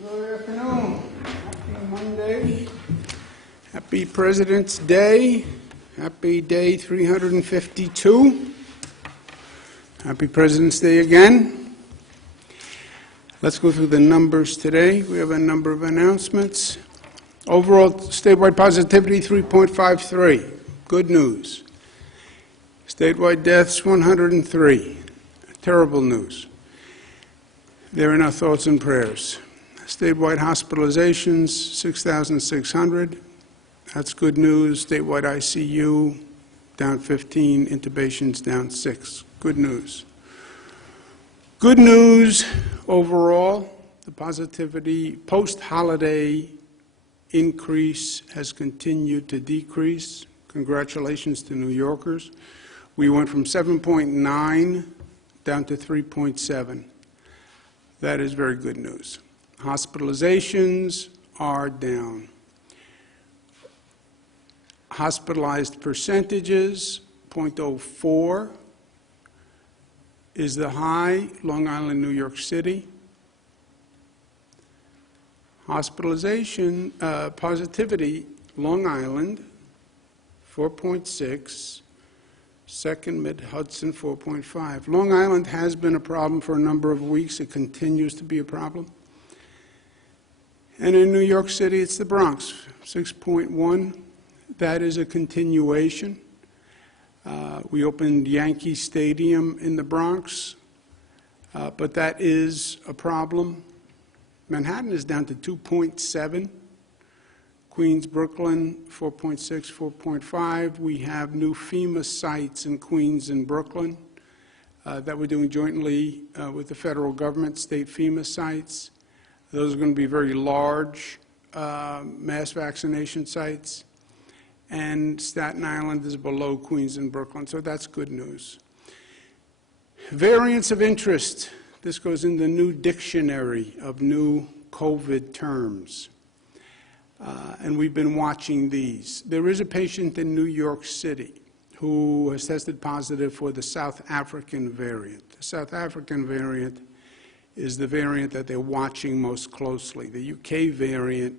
Good afternoon. Happy Monday. Happy President's Day. Happy day 352. Happy President's Day again. Let's go through the numbers today. We have a number of announcements. Overall statewide positivity 3.53. Good news. Statewide deaths 103. Terrible news. They're in our thoughts and prayers. Statewide hospitalizations 6,600. That's good news. Statewide ICU down 15. Intubations down 6. Good news. Good news overall. The positivity post-holiday increase has continued to decrease. Congratulations to New Yorkers. We went from 7.9 down to 3.7. That is very good news. Hospitalizations are down. Hospitalized percentages, 0.04 is the high, Long Island, New York City. Hospitalization, positivity, Long Island, 4.6. Second, Mid-Hudson, 4.5. Long Island has been a problem for a number of weeks. It continues to be a problem. And in New York City, it's the Bronx, 6.1. That is a continuation. We opened Yankee Stadium in the Bronx, but that is a problem. Manhattan is down to 2.7. Queens, Brooklyn, 4.6, 4.5. We have new FEMA sites in Queens and Brooklyn that we're doing jointly with the federal government, state FEMA sites. Those are going to be very large mass vaccination sites. And Staten Island is below Queens and Brooklyn, so that's good news. Variants of interest. This goes in the new dictionary of new COVID terms. And we've been watching these. There is a patient in New York City who has tested positive for the South African variant. The South African variant is the variant that they're watching most closely. The UK variant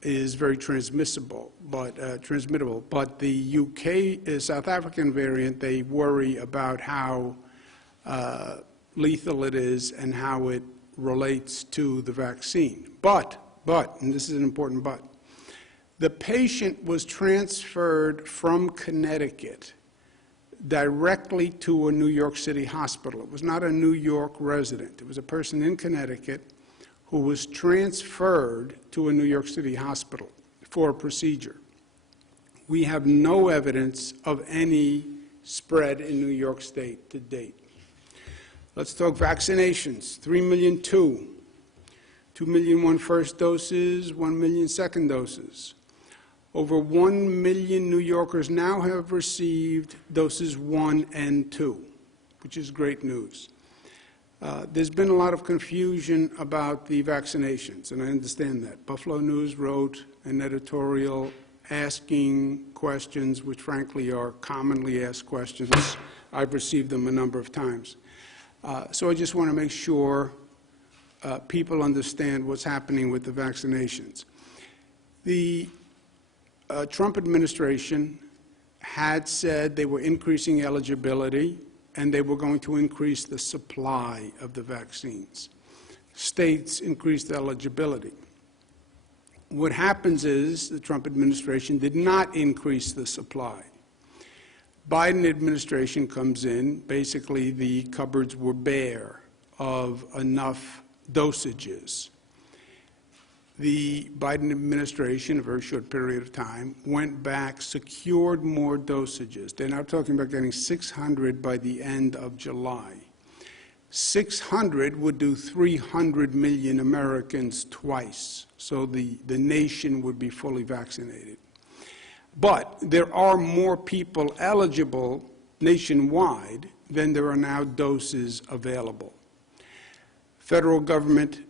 is very transmissible, but the UK, South African variant, they worry about how lethal it is and how it relates to the vaccine. But, and this is an important but, the patient was transferred from Connecticut directly to a New York City hospital. It was not a New York resident. It was a person in Connecticut who was transferred to a New York City hospital for a procedure. We have no evidence of any spread in New York State to date. Let's talk vaccinations. 3,000,002. 2,000,001 first doses, 1,000,000 second doses. Over 1 million New Yorkers now have received doses 1 and 2, which is great news. There's been a lot of confusion about the vaccinations, and I understand that. Buffalo News wrote an editorial asking questions, which frankly are commonly asked questions. I've received them a number of times. So I just want to make sure people understand what's happening with the vaccinations. The Trump administration had said they were increasing eligibility and they were going to increase the supply of the vaccines. States increased eligibility. What happens is the Trump administration did not increase the supply. Biden administration comes in, basically the cupboards were bare of enough dosages. The Biden administration, a very short period of time, went back, secured more dosages. They're now talking about getting 600 by the end of July. 600 would do 300 million Americans twice, so the nation would be fully vaccinated. But there are more people eligible nationwide than there are now doses available. Federal government,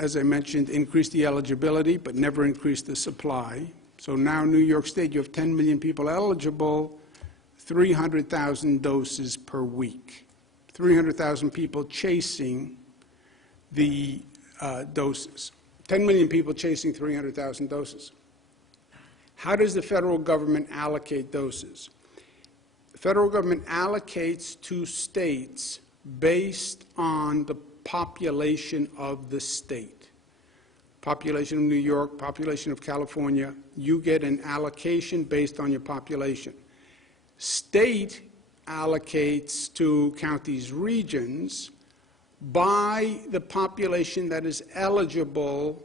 as I mentioned, increased the eligibility, but never increased the supply. So now New York State, you have 10 million people eligible, 300,000 doses per week. 300,000 people chasing the doses. 10 million people chasing 300,000 doses. How does the federal government allocate doses? The federal government allocates to states based on the population of the state. Population of New York, population of California, you get an allocation based on your population. State allocates to counties, regions, by the population that is eligible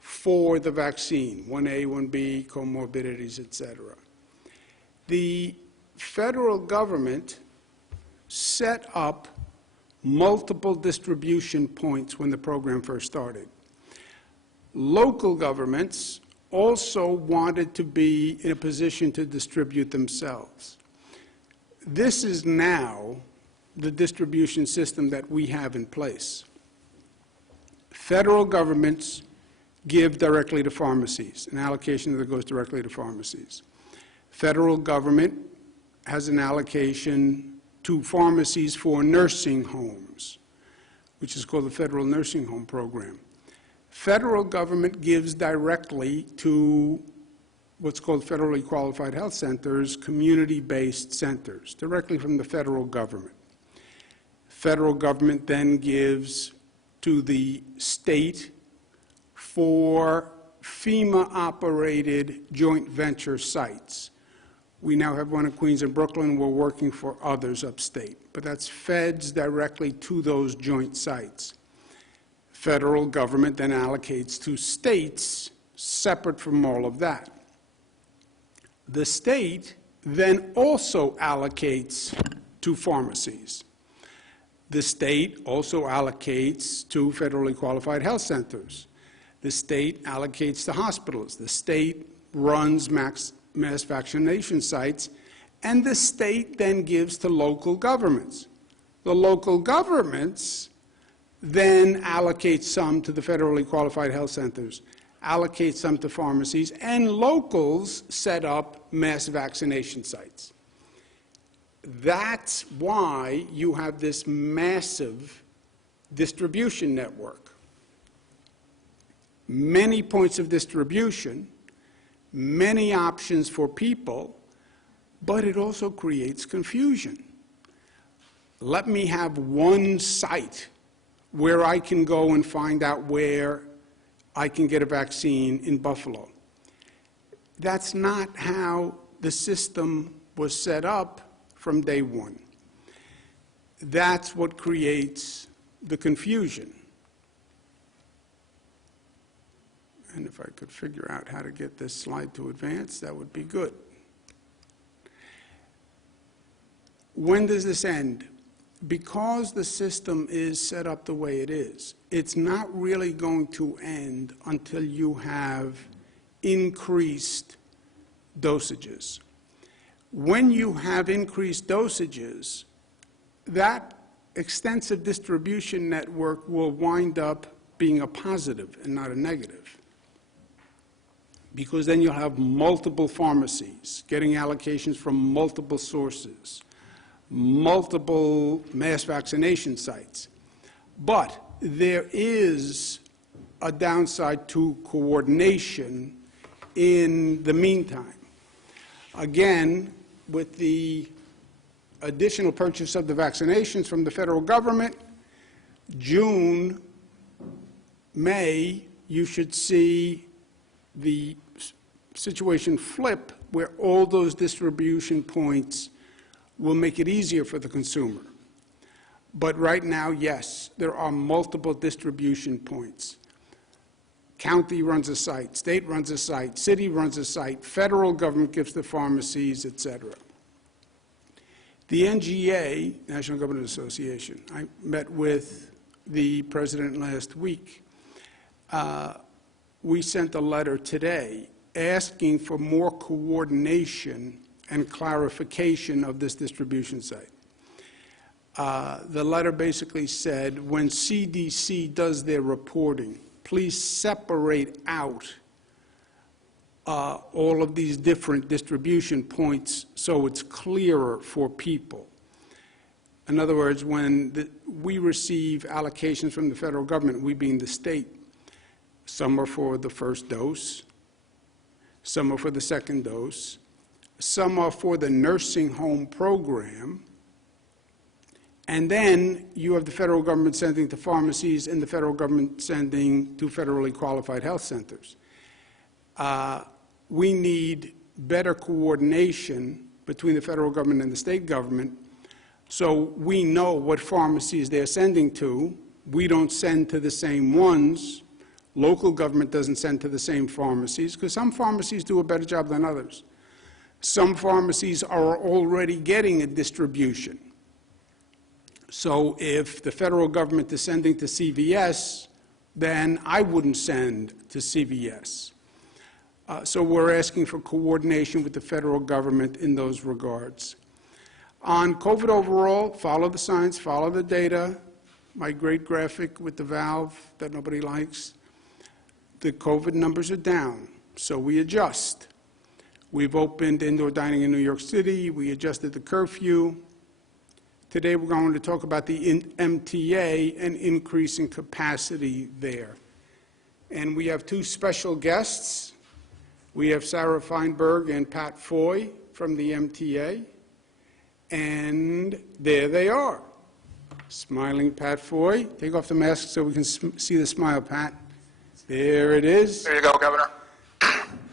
for the vaccine, 1A, 1B, comorbidities, etc. The federal government set up multiple distribution points when the program first started. Local governments also wanted to be in a position to distribute themselves. This is now the distribution system that we have in place. Federal governments give directly to pharmacies, an allocation that goes directly to pharmacies. Federal government has an allocation to pharmacies for nursing homes, which is called the Federal Nursing Home Program. Federal government gives directly to what's called federally qualified health centers, community-based centers, directly from the federal government. Federal government then gives to the state for FEMA-operated joint venture sites. We now have one in Queens and Brooklyn. We're working for others upstate. But that's feds directly to those joint sites. Federal government then allocates to states separate from all of that. The state then also allocates to pharmacies. The state also allocates to federally qualified health centers. The state allocates to hospitals. The state runs mass vaccination sites, and the state then gives to local governments. The local governments then allocate some to the federally qualified health centers, allocate some to pharmacies, and locals set up mass vaccination sites. That's why you have this massive distribution network. Many points of distribution, many options for people, but it also creates confusion. Let me have one site where I can go and find out where I can get a vaccine in Buffalo. That's not how the system was set up from day one. That's what creates the confusion. And if I could figure out how to get this slide to advance, that would be good. When does this end? Because the system is set up the way it is, it's not really going to end until you have increased dosages. When you have increased dosages, that extensive distribution network will wind up being a positive and not a negative. Because then you'll have multiple pharmacies getting allocations from multiple sources, multiple mass vaccination sites. But there is a downside to coordination in the meantime. Again, with the additional purchase of the vaccinations from the federal government, June, May, you should see the situation flip where all those distribution points will make it easier for the consumer. But right now, yes, there are multiple distribution points. County runs a site, state runs a site, city runs a site, federal government gives to pharmacies, etc. The NGA, National Government Association, I met with the president last week. We sent a letter today asking for more coordination and clarification of this distribution site. The letter basically said, when CDC does their reporting, please separate out all of these different distribution points so it's clearer for people. In other words, when we receive allocations from the federal government, we being the state. Some are for the first dose, some are for the second dose, some are for the nursing home program, and then you have the federal government sending to pharmacies and the federal government sending to federally qualified health centers. We need better coordination between the federal government and the state government, so we know what pharmacies they're sending to. We don't send to the same ones. Local government doesn't send to the same pharmacies, because some pharmacies do a better job than others. Some pharmacies are already getting a distribution. So if the federal government is sending to CVS, then I wouldn't send to CVS. So we're asking for coordination with the federal government in those regards. On COVID overall, follow the science, follow the data. My great graphic with the valve that nobody likes. The COVID numbers are down, so we adjust. We've opened indoor dining in New York City. We adjusted the curfew. Today we're going to talk about the MTA and increase in capacity there. And we have two special guests. We have Sarah Feinberg and Pat Foy from the MTA. And there they are. Smiling Pat Foy. Take off the mask so we can see the smile, Pat. There it is. There you go, Governor.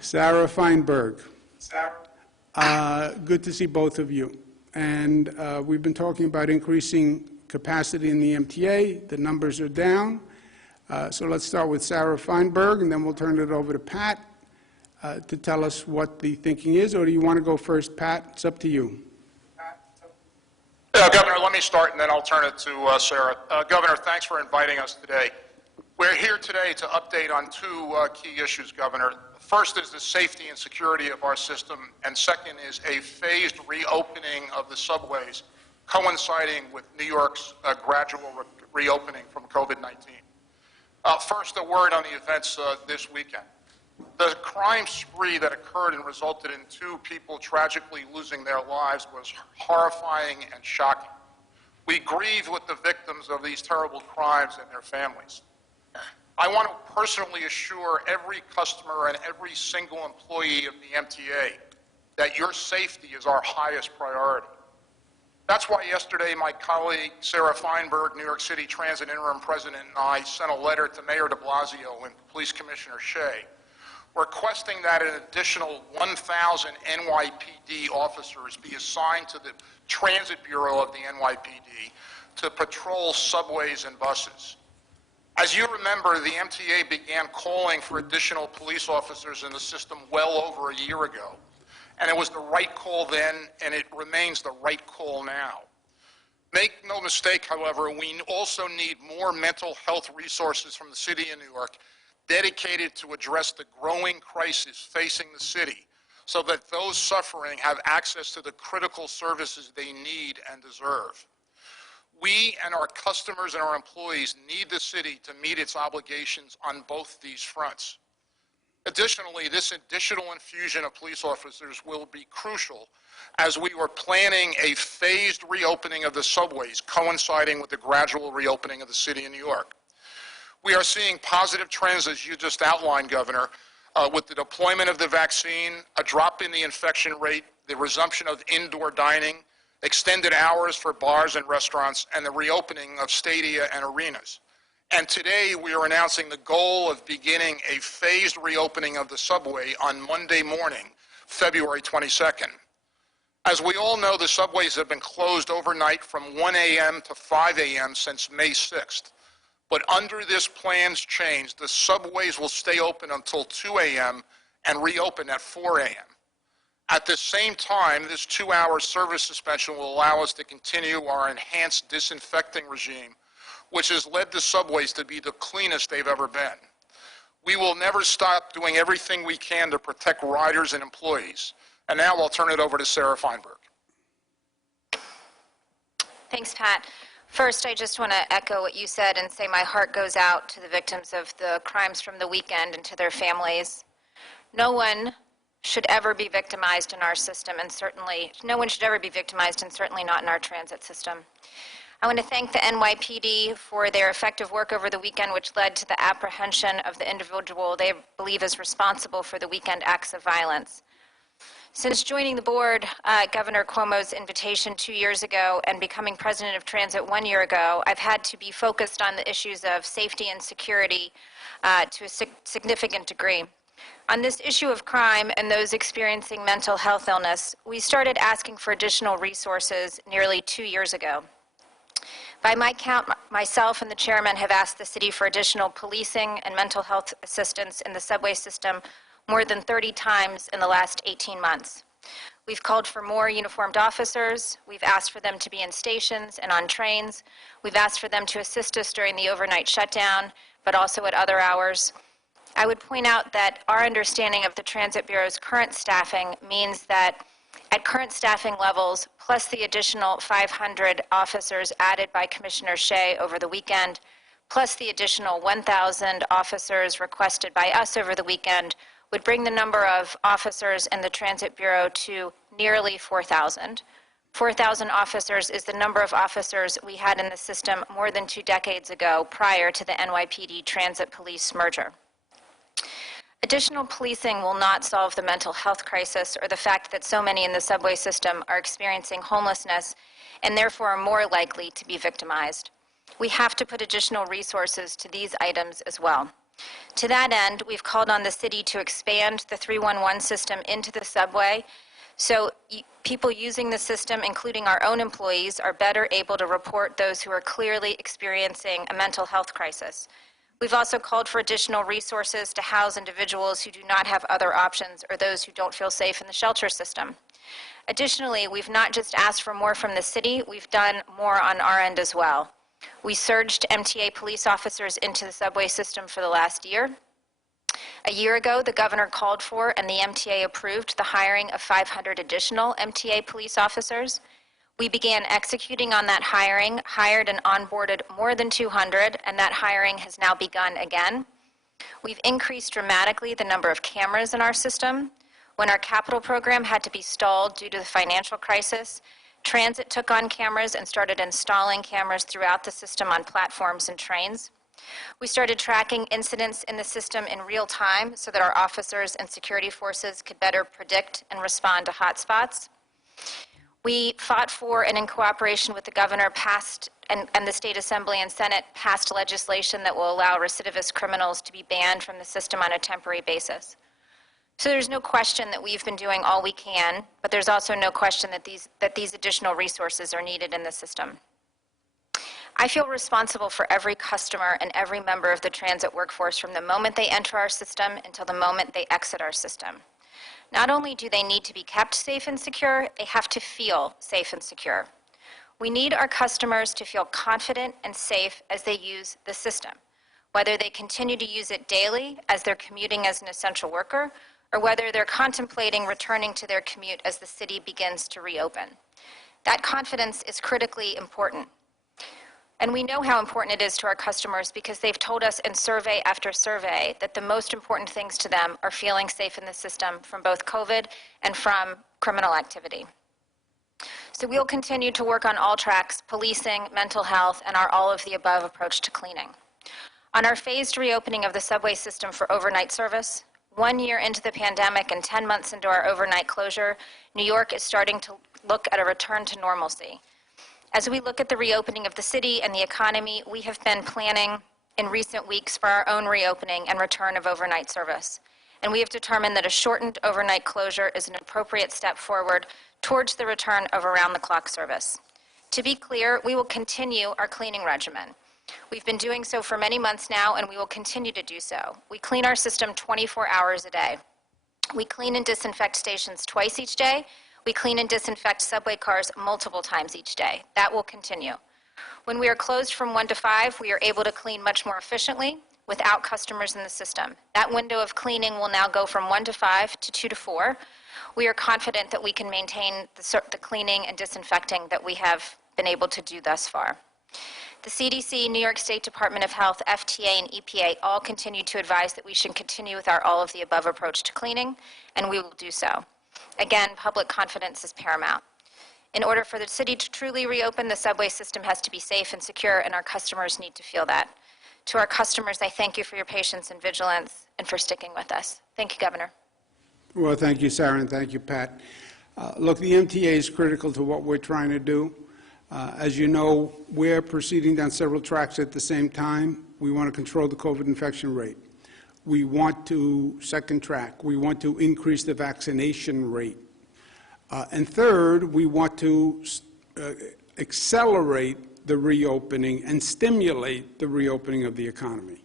Sarah Feinberg. Sarah. Good to see both of you. And we've been talking about increasing capacity in the MTA. The numbers are down. So let's start with Sarah Feinberg, and then we'll turn it over to Pat to tell us what the thinking is. Or do you want to go first, Pat? It's up to you. Governor, let me start, and then I'll turn it to Sarah. Governor, thanks for inviting us today. We're here today to update on two key issues, Governor. First is the safety and security of our system, and second is a phased reopening of the subways, coinciding with New York's gradual reopening from COVID-19. First, a word on the events this weekend. The crime spree that occurred and resulted in two people tragically losing their lives was horrifying and shocking. We grieve with the victims of these terrible crimes and their families. I want to personally assure every customer and every single employee of the MTA that your safety is our highest priority. That's why yesterday my colleague Sarah Feinberg, New York City Transit Interim President, and I sent a letter to Mayor de Blasio and Police Commissioner Shea requesting that an additional 1,000 NYPD officers be assigned to the Transit Bureau of the NYPD to patrol subways and buses. As you remember, the MTA began calling for additional police officers in the system well over a year ago. And it was the right call then, and it remains the right call now. Make no mistake, however, we also need more mental health resources from the city of New York dedicated to address the growing crisis facing the city so that those suffering have access to the critical services they need and deserve. We and our customers and our employees need the city to meet its obligations on both these fronts. Additionally, this additional infusion of police officers will be crucial as we were planning a phased reopening of the subways coinciding with the gradual reopening of the city of New York. We are seeing positive trends, as you just outlined, Governor, with the deployment of the vaccine, a drop in the infection rate, the resumption of indoor dining, extended hours for bars and restaurants, and the reopening of stadia and arenas. And today we are announcing the goal of beginning a phased reopening of the subway on Monday morning, February 22nd. As we all know, the subways have been closed overnight from 1 a.m. to 5 a.m. since May 6th. But under this plan's change, the subways will stay open until 2 a.m. and reopen at 4 a.m. At the same time, this 2-hour service suspension will allow us to continue our enhanced disinfecting regime, which has led the subways to be the cleanest they've ever been. We will never stop doing everything we can to protect riders and employees. And now I'll turn it over to Sarah Feinberg. Thanks, Pat. First, I just want to echo what you said and say my heart goes out to the victims of the crimes from the weekend and to their families. No one should ever be victimized in our system, and certainly no one should ever be victimized, and certainly not in our transit system. I want to thank the NYPD for their effective work over the weekend, which led to the apprehension of the individual they believe is responsible for the weekend acts of violence. Since joining the board, Governor Cuomo's invitation 2 years ago and becoming president of Transit 1 year ago, I've had to be focused on the issues of safety and security to a significant degree. On this issue of crime and those experiencing mental health illness, we started asking for additional resources nearly 2 years ago. By my count, myself and the chairman have asked the city for additional policing and mental health assistance in the subway system more than 30 times in the last 18 months. We've called for more uniformed officers. We've asked for them to be in stations and on trains. We've asked for them to assist us during the overnight shutdown, but also at other hours. I would point out that our understanding of the Transit Bureau's current staffing means that at current staffing levels, plus the additional 500 officers added by Commissioner Shea over the weekend, plus the additional 1,000 officers requested by us over the weekend, would bring the number of officers in the Transit Bureau to nearly 4,000. 4,000 officers is the number of officers we had in the system more than 2 decades ago prior to the NYPD Transit Police merger. Additional policing will not solve the mental health crisis or the fact that so many in the subway system are experiencing homelessness and therefore are more likely to be victimized. We have to put additional resources to these items as well. To that end, we've called on the city to expand the 311 system into the subway so people using the system, including our own employees, are better able to report those who are clearly experiencing a mental health crisis. We've also called for additional resources to house individuals who do not have other options or those who don't feel safe in the shelter system. Additionally, we've not just asked for more from the city, we've done more on our end as well. We surged MTA police officers into the subway system for the last year. A year ago, the governor called for and the MTA approved the hiring of 500 additional MTA police officers. We began executing on that hiring, hired and onboarded more than 200, and that hiring has now begun again. We've increased dramatically the number of cameras in our system. When our capital program had to be stalled due to the financial crisis, Transit took on cameras and started installing cameras throughout the system on platforms and trains. We started tracking incidents in the system in real time so that our officers and security forces could better predict and respond to hotspots. We fought for and in cooperation with the governor passed and the state assembly and senate passed legislation that will allow recidivist criminals to be banned from the system on a temporary basis. So there's no question that we've been doing all we can, but there's also no question that these additional resources are needed in the system. I feel responsible for every customer and every member of the transit workforce from the moment they enter our system until the moment they exit our system. Not only do they need to be kept safe and secure, they have to feel safe and secure. We need our customers to feel confident and safe as they use the system, whether they continue to use it daily as they're commuting as an essential worker, or whether they're contemplating returning to their commute as the city begins to reopen. That confidence is critically important. And we know how important it is to our customers because they've told us in survey after survey that the most important things to them are feeling safe in the system from both COVID and from criminal activity. So we'll continue to work on all tracks, policing, mental health, and our all-of-the-above approach to cleaning. On our phased reopening of the subway system for overnight service, 1 year into the pandemic and 10 months into our overnight closure, New York is starting to look at a return to normalcy. As we look at the reopening of the city and the economy, we have been planning in recent weeks for our own reopening and return of overnight service. And we have determined that a shortened overnight closure is an appropriate step forward towards the return of around-the-clock service. To be clear, we will continue our cleaning regimen. We've been doing so for many months now, and we will continue to do so. We clean our system 24 hours a day. We clean and disinfect stations twice each day. We clean and disinfect subway cars multiple times each day. That will continue. When we are closed from 1 to 5, we are able to clean much more efficiently without customers in the system. That window of cleaning will now go from 1 to 5 to 2 to 4. We are confident that we can maintain the cleaning and disinfecting that we have been able to do thus far. The CDC, New York State Department of Health, FTA, and EPA all continue to advise that we should continue with our all-of-the-above approach to cleaning, and we will do so. Again, public confidence is paramount. In order for the city to truly reopen, the subway system has to be safe and secure, and our customers need to feel that. To our customers, I thank you for your patience and vigilance and for sticking with us. Thank you, Governor. Well, thank you, Sarah, and thank you, Pat. Look, the MTA is critical to what we're trying to do. As you know, we're proceeding down several tracks at the same time. We want to control the COVID infection rate. We want to, second track, we want to increase the vaccination rate. And third, we want to accelerate the reopening and stimulate the reopening of the economy.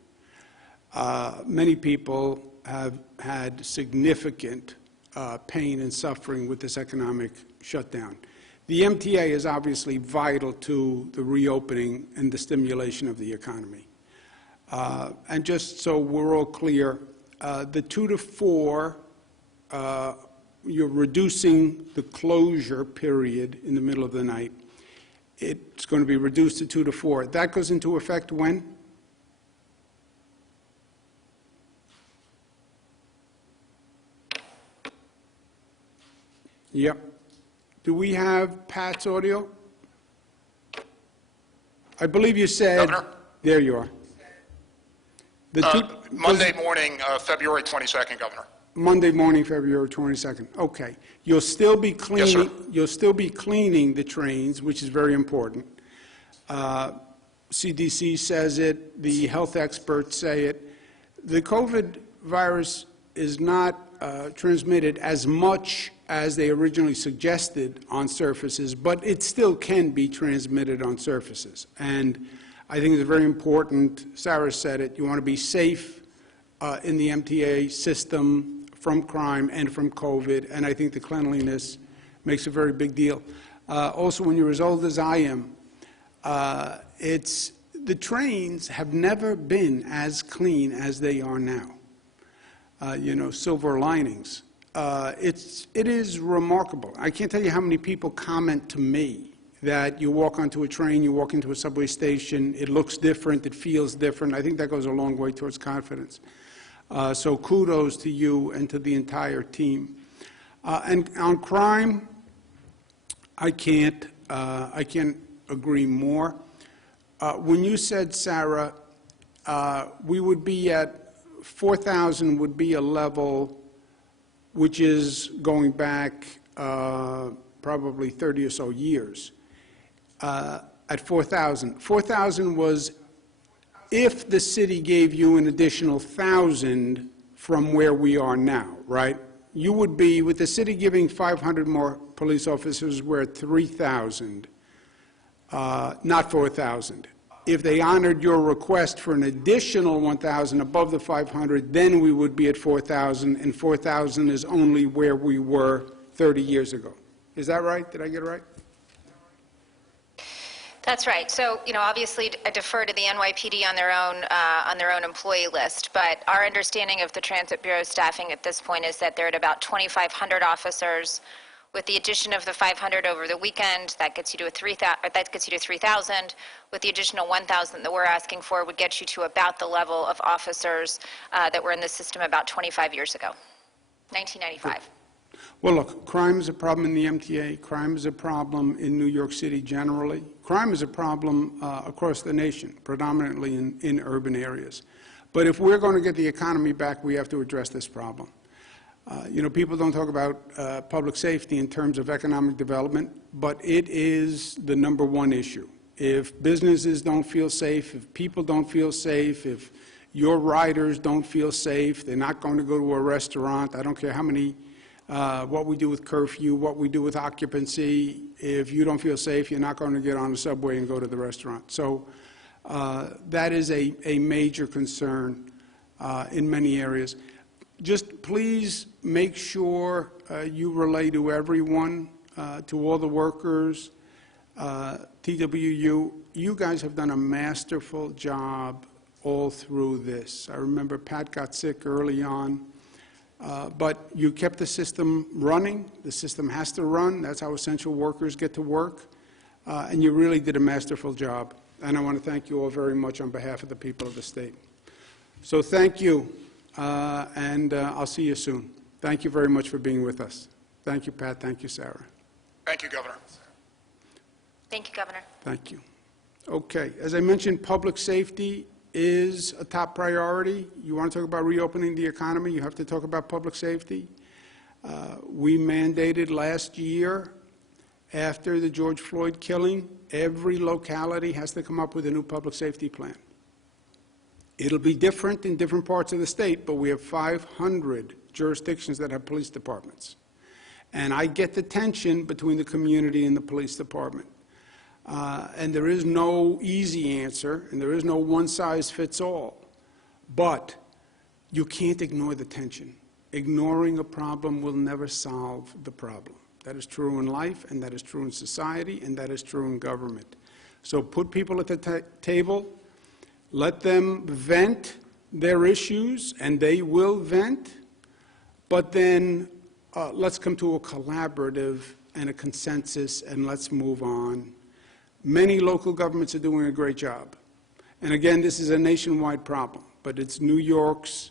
Many people have had significant pain and suffering with this economic shutdown. The MTA is obviously vital to the reopening and the stimulation of the economy. And just so we're all clear, the 2 to 4, you're reducing the closure period in the middle of the night. It's going to be reduced to 2 to 4. That goes into effect when? Yep. Do we have Pat's audio? I believe you said. Governor? There you are. Monday morning, February 22nd, Governor. Monday morning, February 22nd. Okay. You'll still be cleaning. Yes, sir. You'll still be cleaning the trains, which is very important. CDC says it. The health experts say it. The COVID virus is not transmitted as much as they originally suggested on surfaces, but it still can be transmitted on surfaces. And I think it's very important, Sarah said it, you want to be safe in the MTA system from crime and from COVID, and I think the cleanliness makes a very big deal. Also, when you're as old as I am, the trains have never been as clean as they are now. You know, silver linings. It is remarkable. I can't tell you how many people comment to me that you walk onto a train, you walk into a subway station, it looks different, it feels different. I think that goes a long way towards confidence. So kudos to you and to the entire team. And on crime, I can't agree more. When you said, Sarah, we would be at 4,000 would be a level which is going back probably 30 or so years. At 4,000. 4,000 was if the city gave you an additional 1,000 from where we are now, right? You would be, with the city giving 500 more police officers, we're at 3,000, not 4,000. If they honored your request for an additional 1,000 above the 500, then we would be at 4,000, and 4,000 is only where we were 30 years ago. Is that right? Did I get it right? That's right. So, you know, obviously, I defer to the NYPD on their own employee list. But our understanding of the Transit Bureau staffing at this point is that they're at about 2,500 officers. With the addition of the 500 over the weekend, that gets you to 3,000. With the additional 1,000 that we're asking for, would get you to about the level of officers that were in the system about 25 years ago, 1995. Well, look, crime is a problem in the MTA. Crime is a problem in New York City generally. Crime is a problem across the nation, predominantly in urban areas. But if we're going to get the economy back, we have to address this problem. You know, people don't talk about public safety in terms of economic development, but it is the #1 issue. If businesses don't feel safe, if people don't feel safe, if your riders don't feel safe, they're not going to go to a restaurant. I don't care how many, what we do with curfew, what we do with occupancy. If you don't feel safe, you're not going to get on the subway and go to the restaurant. So that is a major concern in many areas. Just please make sure you relay to everyone, to all the workers, TWU. You guys have done a masterful job all through this. I remember Pat got sick early on, but you kept the system running. The system has to run. That's how essential workers get to work. And you really did a masterful job. And I want to thank you all very much on behalf of the people of the state. So thank you. And I'll see you soon. Thank you very much for being with us. Thank you, Pat. Thank you, Sarah. Thank you, Governor. Thank you, Governor. Thank you. Okay, as I mentioned, public safety is a top priority. You want to talk about reopening the economy, you have to talk about public safety. We mandated last year, after the George Floyd killing, every locality has to come up with a new public safety plan. It'll be different in different parts of the state, but we have 500 jurisdictions that have police departments. And I get the tension between the community and the police department. And there is no easy answer, and there is no one-size-fits-all. But you can't ignore the tension. Ignoring a problem will never solve the problem. That is true in life, and that is true in society, and that is true in government. So put people at the table, let them vent their issues, and they will vent, but then let's come to a collaborative and a consensus, and let's move on. Many local governments are doing a great job. And again, this is a nationwide problem, but it's New York's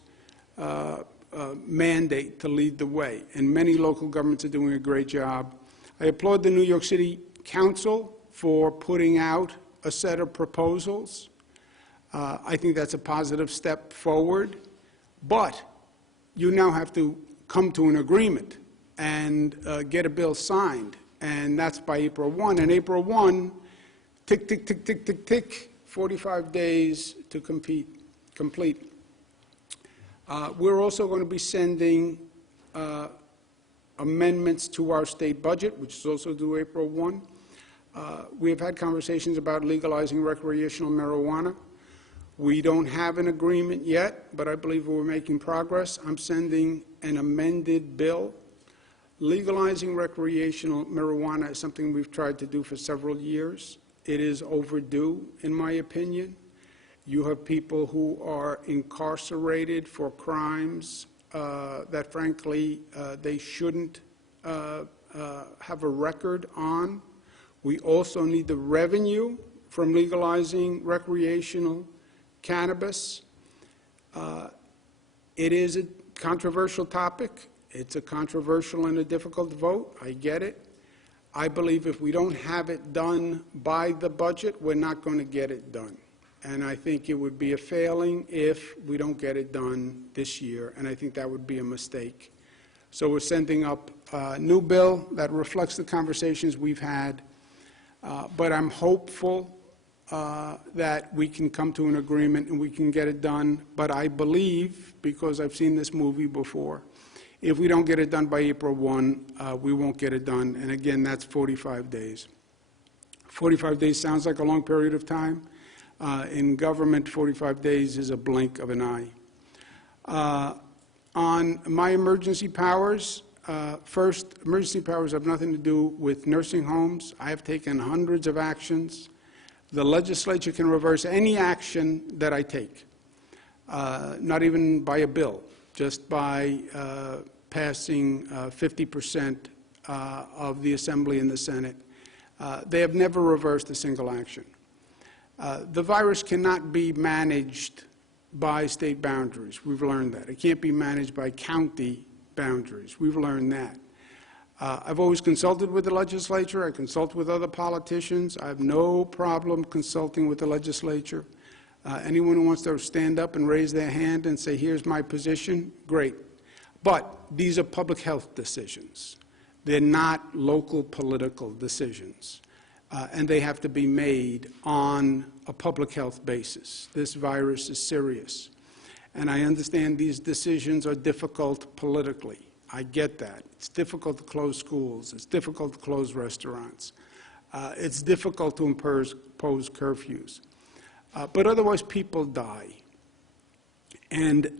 mandate to lead the way, and many local governments are doing a great job. I applaud the New York City Council for putting out a set of proposals. I think that's a positive step forward, but you now have to come to an agreement and get a bill signed, and that's by April 1. And April 1, tick, tick, tick, tick, tick, tick, 45 days to complete. We're also going to be sending amendments to our state budget, which is also due April 1. We have had conversations about legalizing recreational marijuana. We don't have an agreement yet, but I believe we're making progress. I'm sending an amended bill. Legalizing recreational marijuana is something we've tried to do for several years. It is overdue, in my opinion. You have people who are incarcerated for crimes that, frankly, they shouldn't have a record on. We also need the revenue from legalizing recreational cannabis. It is a controversial topic. It's a controversial and a difficult vote. I get it. I believe if we don't have it done by the budget, we're not going to get it done. And I think it would be a failing if we don't get it done this year, and I think that would be a mistake. So we're sending up a new bill that reflects the conversations we've had, but I'm hopeful that we can come to an agreement and we can get it done. But I believe, because I've seen this movie before, if we don't get it done by April 1, we won't get it done. And again, that's 45 days. 45 days sounds like a long period of time. In government, 45 days is a blink of an eye. On my emergency powers, first, emergency powers have nothing to do with nursing homes. I have taken hundreds of actions. The legislature can reverse any action that I take, not even by a bill, just by passing 50% of the Assembly and the Senate. They have never reversed a single action. The virus cannot be managed by state boundaries. We've learned that. It can't be managed by county boundaries. We've learned that. I've always consulted with the legislature. I consult with other politicians. I have no problem consulting with the legislature. Anyone who wants to stand up and raise their hand and say, here's my position, great. But these are public health decisions. They're not local political decisions. And they have to be made on a public health basis. This virus is serious. And I understand these decisions are difficult politically. I get that. It's difficult to close schools. It's difficult to close restaurants. It's difficult to impose curfews. But otherwise, people die. And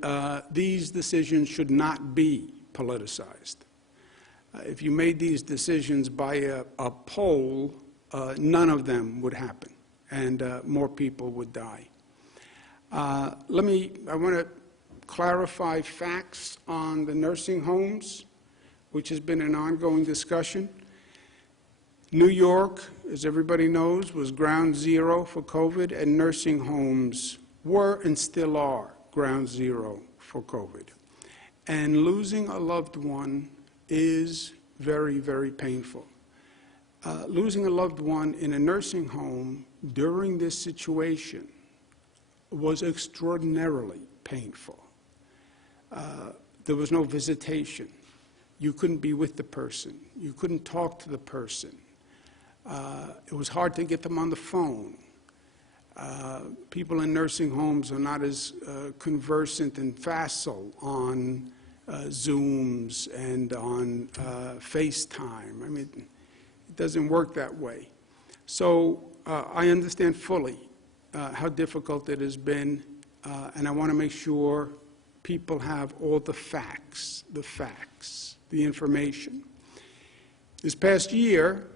these decisions should not be politicized. If you made these decisions by a poll, none of them would happen, and more people would die. I want to clarify facts on the nursing homes, which has been an ongoing discussion. New York, as everybody knows, was ground zero for COVID, and nursing homes were and still are ground zero for COVID. And losing a loved one is very, very painful. Losing a loved one in a nursing home during this situation was extraordinarily painful. There was no visitation. You couldn't be with the person. You couldn't talk to the person. It was hard to get them on the phone. People in nursing homes are not as conversant and facile on Zooms and on FaceTime. I mean, it doesn't work that way. So I understand fully how difficult it has been, and I want to make sure people have all the facts, the information. This past year,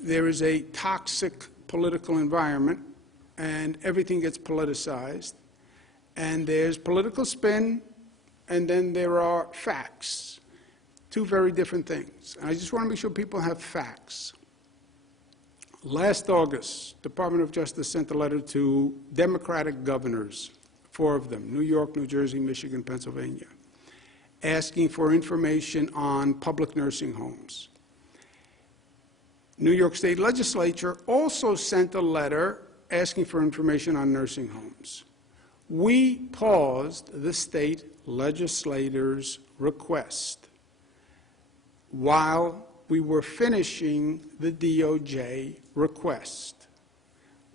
there is a toxic political environment, and everything gets politicized, and there's political spin, and then there are facts. Two very different things. And I just want to make sure people have facts. Last August, Department of Justice sent a letter to Democratic governors, 4 of them, New York, New Jersey, Michigan, Pennsylvania, asking for information on public nursing homes. New York State Legislature also sent a letter asking for information on nursing homes. We paused the state legislators' request while we were finishing the DOJ request.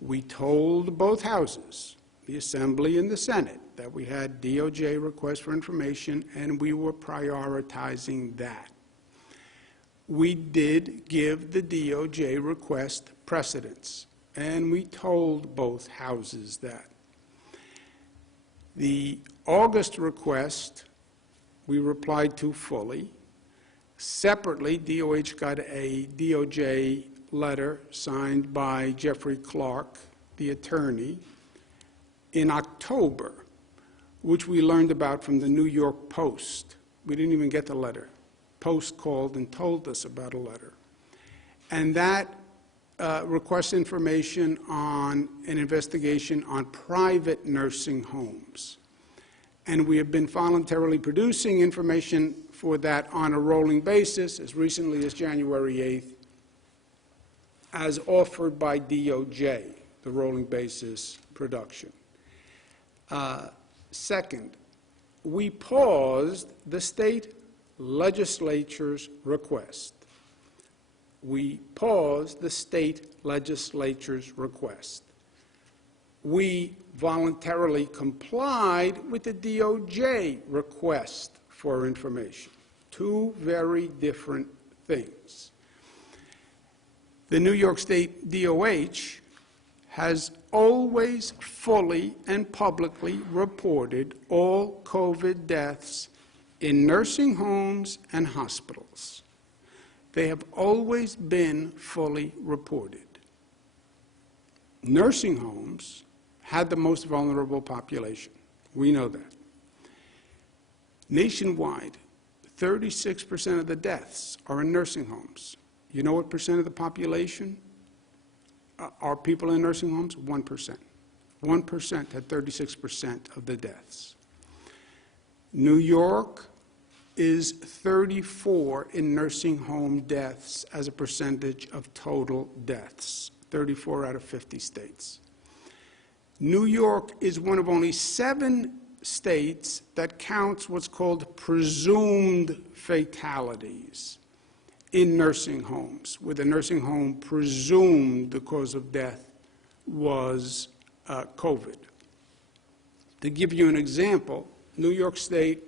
We told both houses, the Assembly and the Senate, that we had DOJ requests for information and we were prioritizing that. We did give the DOJ request precedence, and we told both houses that. The August request we replied to fully. Separately, DOH got a DOJ letter signed by Jeffrey Clark, the attorney, in October, which we learned about from the New York Post. We didn't even get the letter. Post called and told us about a letter. And that requests information on an investigation on private nursing homes. And we have been voluntarily producing information for that on a rolling basis as recently as January 8th, as offered by DOJ, the rolling basis production. Second, we paused the state legislature's request. We paused the state legislature's request. We voluntarily complied with the DOJ request for information. Two very different things. The New York State DOH has always fully and publicly reported all COVID deaths in nursing homes and hospitals. They have always been fully reported. Nursing homes had the most vulnerable population. We know that. Nationwide, 36% of the deaths are in nursing homes. You know what percent of the population are people in nursing homes? 1%. 1% had 36% of the deaths. New York is 34 in nursing home deaths as a percentage of total deaths, 34 out of 50 states. New York is one of only 7 states that counts what's called presumed fatalities in nursing homes, where the nursing home presumed the cause of death was COVID. To give you an example, New York State,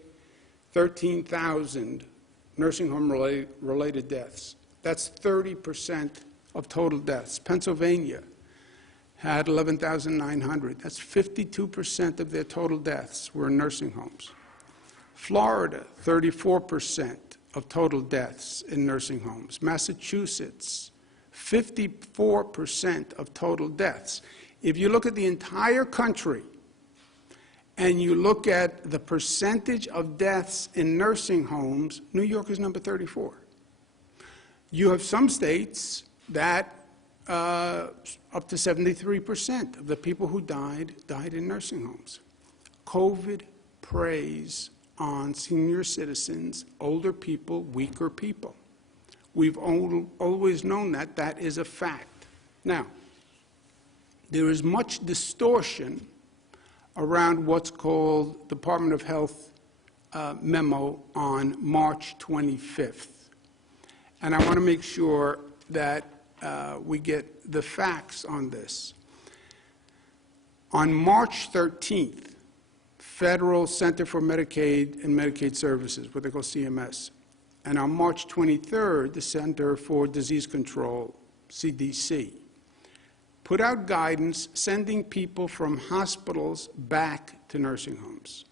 13,000 nursing home related deaths. That's 30% of total deaths. Pennsylvania had 11,900. That's 52% of their total deaths were in nursing homes. Florida, 34% of total deaths in nursing homes. Massachusetts, 54% of total deaths. If you look at the entire country and you look at the percentage of deaths in nursing homes, New York is number 34. You have some states that up to 73% of the people who died in nursing homes. COVID preys on senior citizens, older people, weaker people. We've always known that. That is a fact. Now, there is much distortion around what's called Department of Health memo on March 25th. And I want to make sure that we get the facts on this. On March 13th, Federal Center for Medicaid and Medicaid Services, what they call CMS, and on March 23rd, the Center for Disease Control, CDC, put out guidance sending people from hospitals back to nursing homes.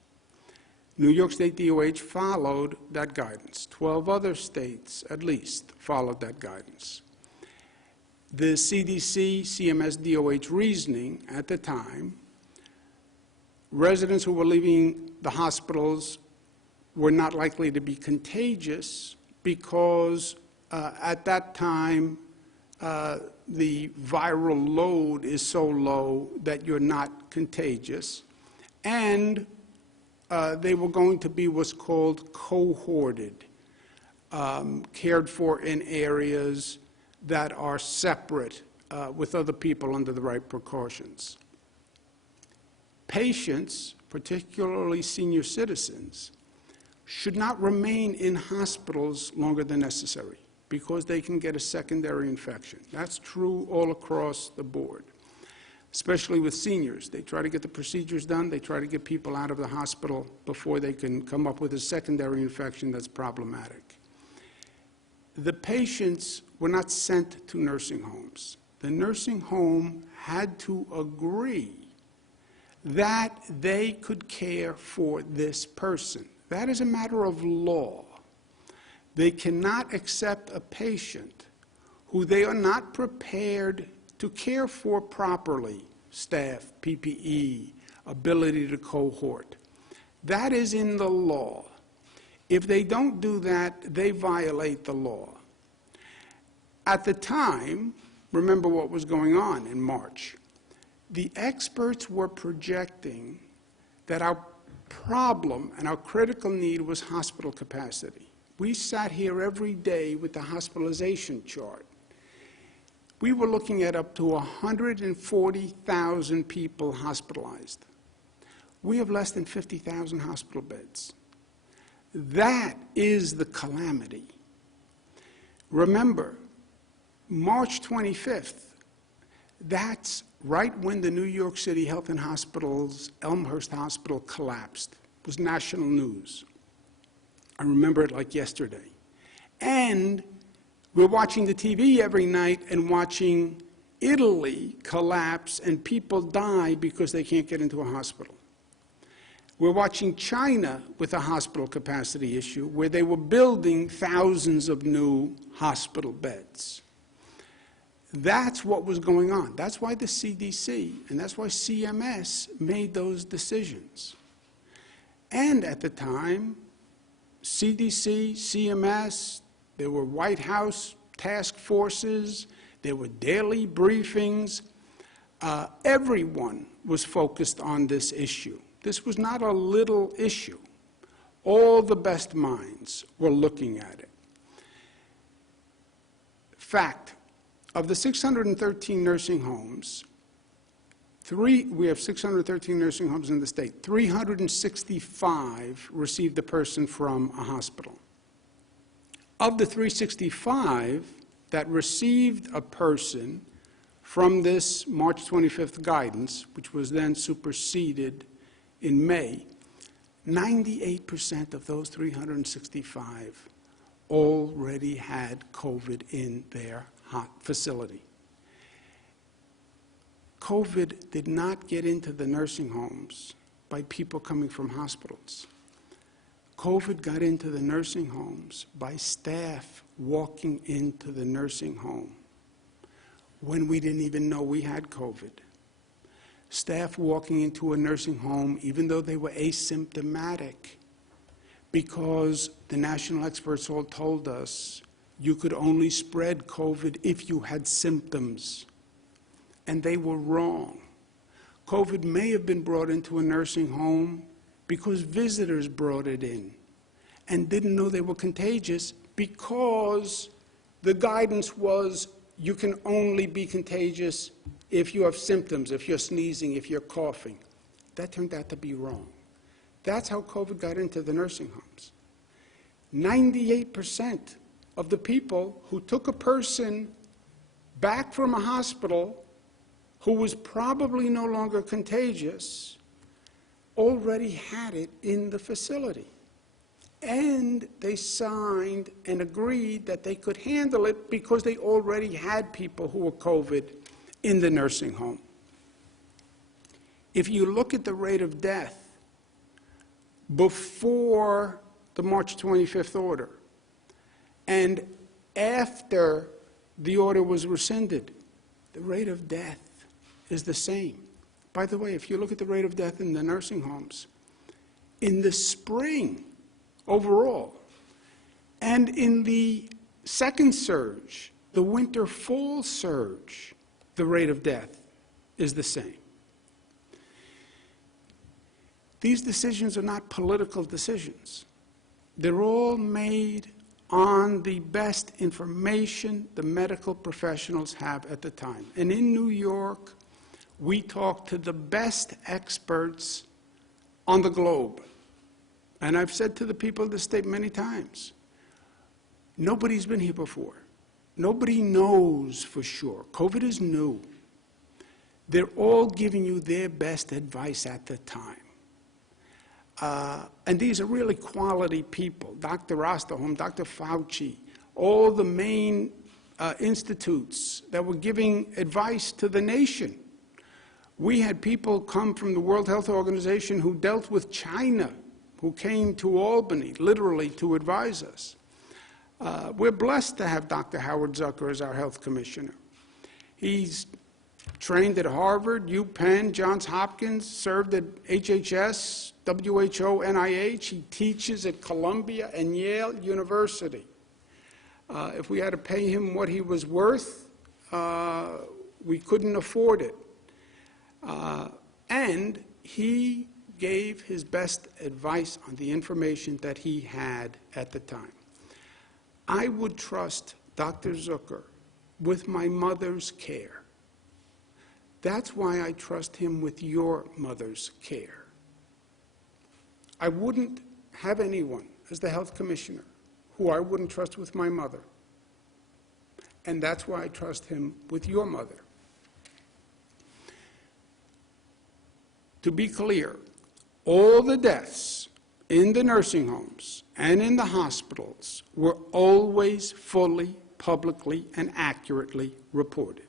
New York State DOH followed that guidance. 12 other states, at least, followed that guidance. The CDC, CMS, DOH reasoning at the time, residents who were leaving the hospitals were not likely to be contagious because at that time the viral load is so low that you're not contagious, and they were going to be what's called cohorted, cared for in areas that are separate with other people under the right precautions. Patients, particularly senior citizens, should not remain in hospitals longer than necessary because they can get a secondary infection. That's true all across the board, especially with seniors. They try to get the procedures done. They try to get people out of the hospital before they can come up with a secondary infection that's problematic. The patients were not sent to nursing homes. The nursing home had to agree that they could care for this person. That is a matter of law. They cannot accept a patient who they are not prepared to care for properly, staff, PPE, ability to cohort. That is in the law. If they don't do that, they violate the law. At the time, remember what was going on in March. The experts were projecting that our problem and our critical need was hospital capacity. We sat here every day with the hospitalization chart. We were looking at up to 140,000 people hospitalized. We have less than 50,000 hospital beds. That is the calamity. Remember, March 25th, that's right when the New York City Health and Hospitals Elmhurst Hospital collapsed. It was national news. I remember it like yesterday. And we're watching the TV every night and watching Italy collapse and people die because they can't get into a hospital. We're watching China with a hospital capacity issue where they were building thousands of new hospital beds. That's what was going on. That's why the CDC and that's why CMS made those decisions. And at the time, CDC, CMS, there were White House task forces, there were daily briefings. Everyone was focused on this issue. This was not a little issue. All the best minds were looking at it. Fact, of the 613 nursing homes, we have 613 nursing homes in the state. 365 received a person from a hospital. Of the 365 that received a person from this March 25th guidance, which was then superseded in May, 98% of those 365 already had COVID in their facility. COVID did not get into the nursing homes by people coming from hospitals. COVID got into the nursing homes by staff walking into the nursing home when we didn't even know we had COVID. Staff walking into a nursing home even though they were asymptomatic because the national experts all told us you could only spread COVID if you had symptoms. And they were wrong. COVID may have been brought into a nursing home because visitors brought it in and didn't know they were contagious because the guidance was you can only be contagious if you have symptoms, if you're sneezing, if you're coughing. That turned out to be wrong. That's how COVID got into the nursing homes. 98% of the people who took a person back from a hospital who was probably no longer contagious already had it in the facility. And they signed and agreed that they could handle it because they already had people who were COVID in the nursing home. If you look at the rate of death before the March 25th order and after the order was rescinded, the rate of death is the same. By the way, if you look at the rate of death in the nursing homes, in the spring overall, and in the second surge, the winter-fall surge, the rate of death is the same. These decisions are not political decisions. They're all made on the best information the medical professionals have at the time. And in New York, we talk to the best experts on the globe. And I've said to the people of the state many times, nobody's been here before. Nobody knows for sure. COVID is new. They're all giving you their best advice at the time. And these are really quality people. Dr. Osterholm, Dr. Fauci, all the main institutes that were giving advice to the nation. We had people come from the World Health Organization who dealt with China, who came to Albany, literally, to advise us. We're blessed to have Dr. Howard Zucker as our health commissioner. He's trained at Harvard, UPenn, Johns Hopkins, served at HHS, WHO, NIH. He teaches at Columbia and Yale University. If we had to pay him what he was worth, we couldn't afford it. And he gave his best advice on the information that he had at the time. I would trust Dr. Zucker with my mother's care. That's why I trust him with your mother's care. I wouldn't have anyone as the health commissioner who I wouldn't trust with my mother. And that's why I trust him with your mother. To be clear, all the deaths in the nursing homes and in the hospitals were always fully, publicly, and accurately reported.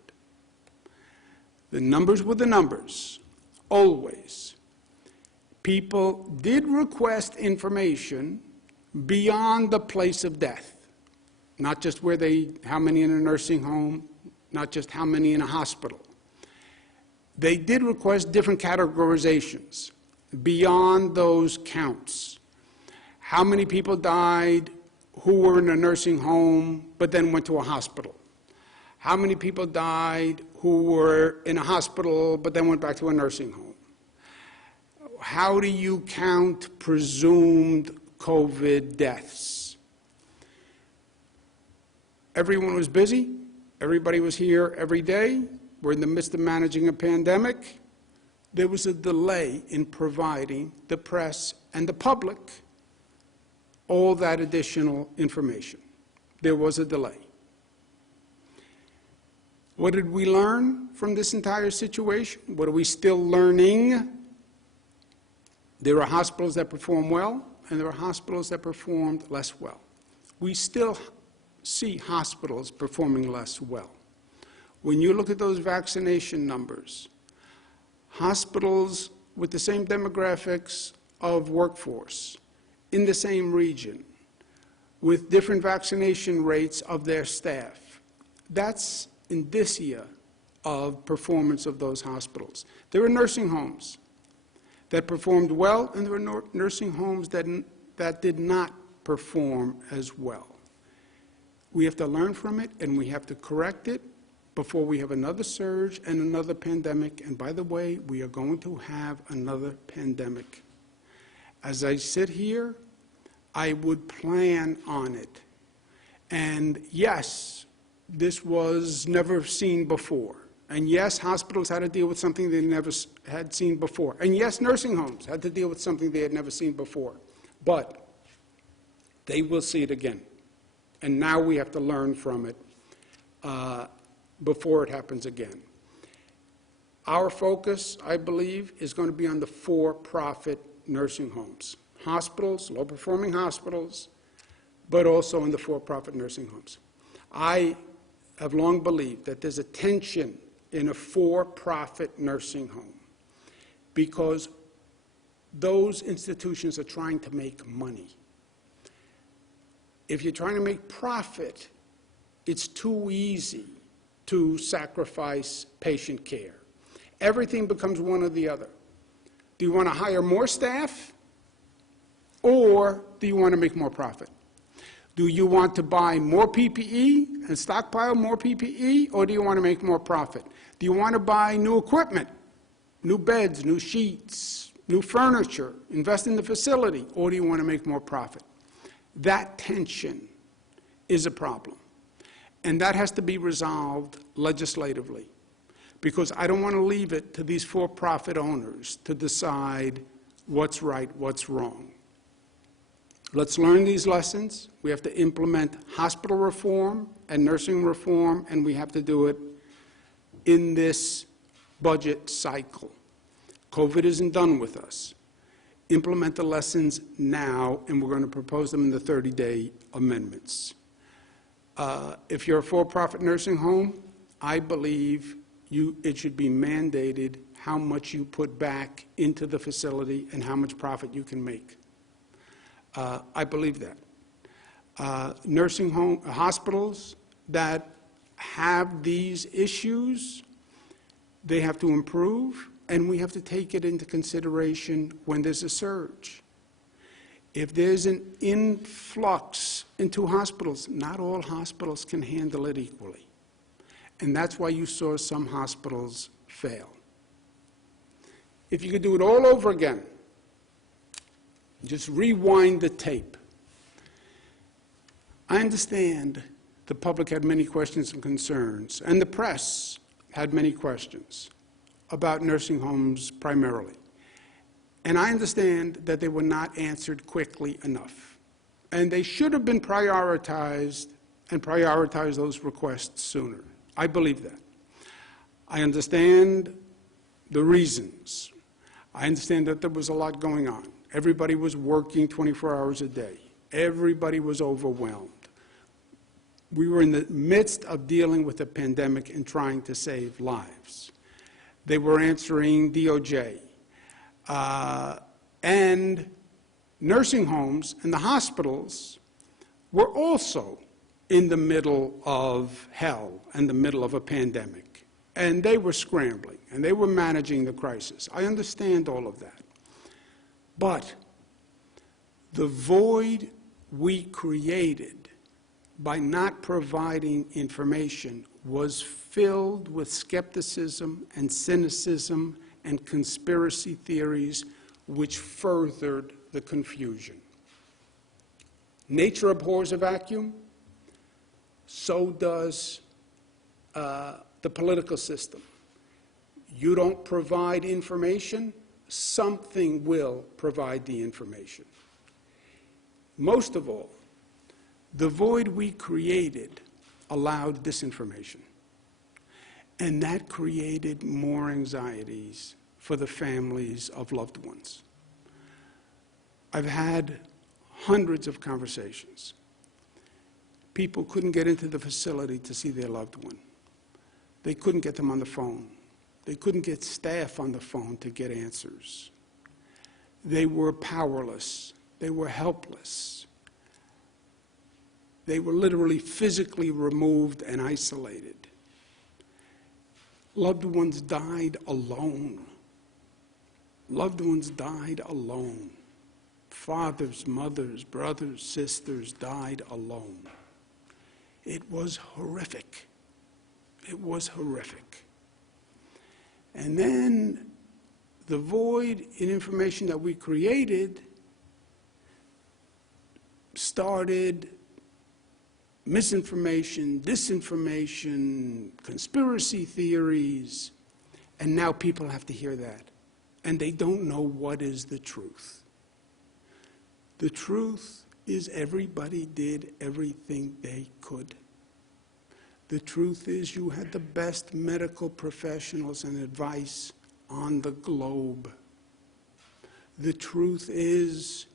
The numbers were the numbers, always. People did request information beyond the place of death, not just how many in a nursing home, not just how many in a hospital. They did request different categorizations beyond those counts. How many people died who were in a nursing home but then went to a hospital? How many people died who were in a hospital but then went back to a nursing home? How do you count presumed COVID deaths? Everyone was busy. Everybody was here every day. We're in the midst of managing a pandemic. There was a delay in providing the press and the public all that additional information. There was a delay. What did we learn from this entire situation? What are we still learning? There are hospitals that perform well, and there are hospitals that performed less well. We still see hospitals performing less well. When you look at those vaccination numbers, hospitals with the same demographics of workforce, in the same region, with different vaccination rates of their staff, that's indicia of performance of those hospitals. There are nursing homes that performed well, and there are nursing homes that did not perform as well. We have to learn from it, and we have to correct it before we have another surge and another pandemic. And by the way, we are going to have another pandemic. As I sit here, I would plan on it. And yes, this was never seen before. And yes, hospitals had to deal with something they never had seen before. And yes, nursing homes had to deal with something they had never seen before. But they will see it again. And now we have to learn from it before it happens again. Our focus, I believe, is going to be on the for-profit nursing homes. Hospitals, low-performing hospitals, but also in the for-profit nursing homes. I have long believed that there's a tension in a for-profit nursing home because those institutions are trying to make money. If you're trying to make profit, it's too easy to sacrifice patient care. Everything becomes one or the other. Do you want to hire more staff, or do you want to make more profit? Do you want to buy more PPE and stockpile more PPE, or do you want to make more profit? Do you want to buy new equipment, new beds, new sheets, new furniture, invest in the facility, or do you want to make more profit? That tension is a problem, and that has to be resolved legislatively, because I don't want to leave it to these for-profit owners to decide what's right, what's wrong. Let's learn these lessons. We have to implement hospital reform and nursing reform, and we have to do it in this budget cycle. COVID isn't done with us. Implement the lessons now, and we're going to propose them in the 30-day amendments. If you're a for-profit nursing home, I believe it should be mandated how much you put back into the facility and how much profit you can make. I believe that. Nursing home, hospitals that have these issues, they have to improve, and we have to take it into consideration when there's a surge. If there's an influx into hospitals, not all hospitals can handle it equally. And that's why you saw some hospitals fail. If you could do it all over again, just rewind the tape. I understand the public had many questions and concerns, and the press had many questions about nursing homes primarily. And I understand that they were not answered quickly enough. And they should have been prioritized and prioritize those requests sooner. I believe that. I understand the reasons. I understand that there was a lot going on. Everybody was working 24 hours a day. Everybody was overwhelmed. We were in the midst of dealing with a pandemic and trying to save lives. They were answering DOJ. And nursing homes and the hospitals were also in the middle of hell and the middle of a pandemic. And they were scrambling, and they were managing the crisis. I understand all of that. But the void we created by not providing information was filled with skepticism and cynicism and conspiracy theories, which furthered the confusion. Nature abhors a vacuum. So does the political system. You don't provide information, something will provide the information. Most of all, the void we created allowed disinformation. And that created more anxieties for the families of loved ones. I've had hundreds of conversations. People couldn't get into the facility to see their loved one. They couldn't get them on the phone. They couldn't get staff on the phone to get answers. They were powerless. They were helpless. They were literally physically removed and isolated. Loved ones died alone. Loved ones died alone. Fathers, mothers, brothers, sisters died alone. It was horrific. It was horrific. And then the void in information that we created started misinformation, disinformation, conspiracy theories, and now people have to hear that. And they don't know what is the truth. The truth is everybody did everything they could. The truth is you had the best medical professionals and advice on the globe. The truth is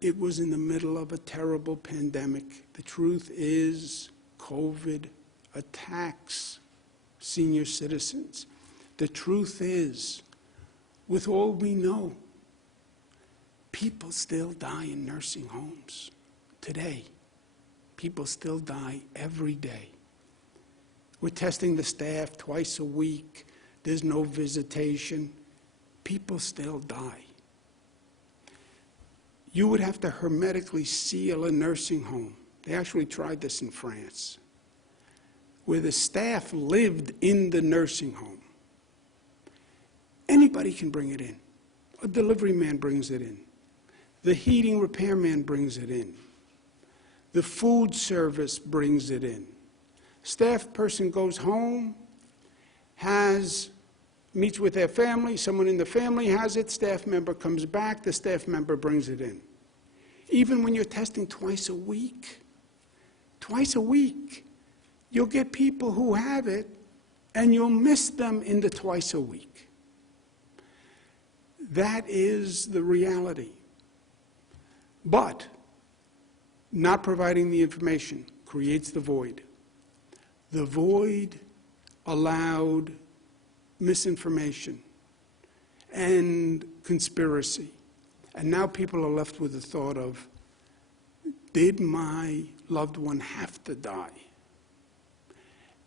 it was in the middle of a terrible pandemic. The truth is COVID attacks senior citizens. The truth is, with all we know, people still die in nursing homes today. People still die every day. We're testing the staff twice a week. There's no visitation. People still die. You would have to hermetically seal a nursing home. They actually tried this in France, where the staff lived in the nursing home. Anybody can bring it in. A delivery man brings it in. The heating repairman brings it in. The food service brings it in. Staff person goes home, meets with their family, someone in the family has it, staff member comes back, the staff member brings it in. Even when you're testing twice a week, you'll get people who have it, and you'll miss them in the twice a week. That is the reality. But not providing the information creates the void. The void allowed misinformation and conspiracy. And now people are left with the thought of, did my loved one have to die?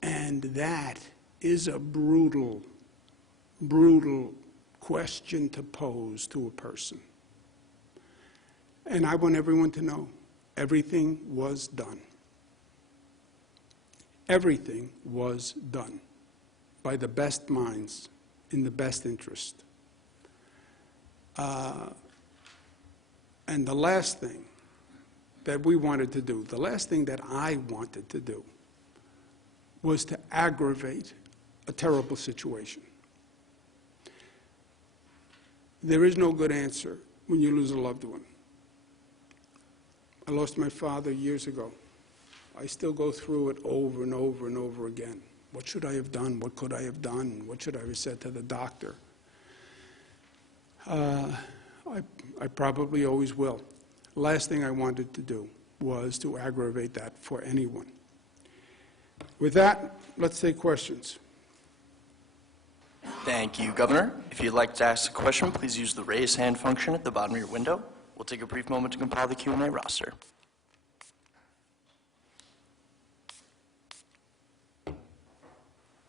And that is a brutal, brutal question to pose to a person. And I want everyone to know, everything was done. Everything was done by the best minds in the best interest. And the last thing that we wanted to do, the last thing that I wanted to do, was to aggravate a terrible situation. There is no good answer when you lose a loved one. I lost my father years ago. I still go through it over and over and over again. What should I have done? What could I have done? What should I have said to the doctor? I probably always will. Last thing I wanted to do was to aggravate that for anyone. With that, let's take questions. Thank you, Governor. If you'd like to ask a question, please use the raise hand function at the bottom of your window. We'll take a brief moment to compile the Q&A roster.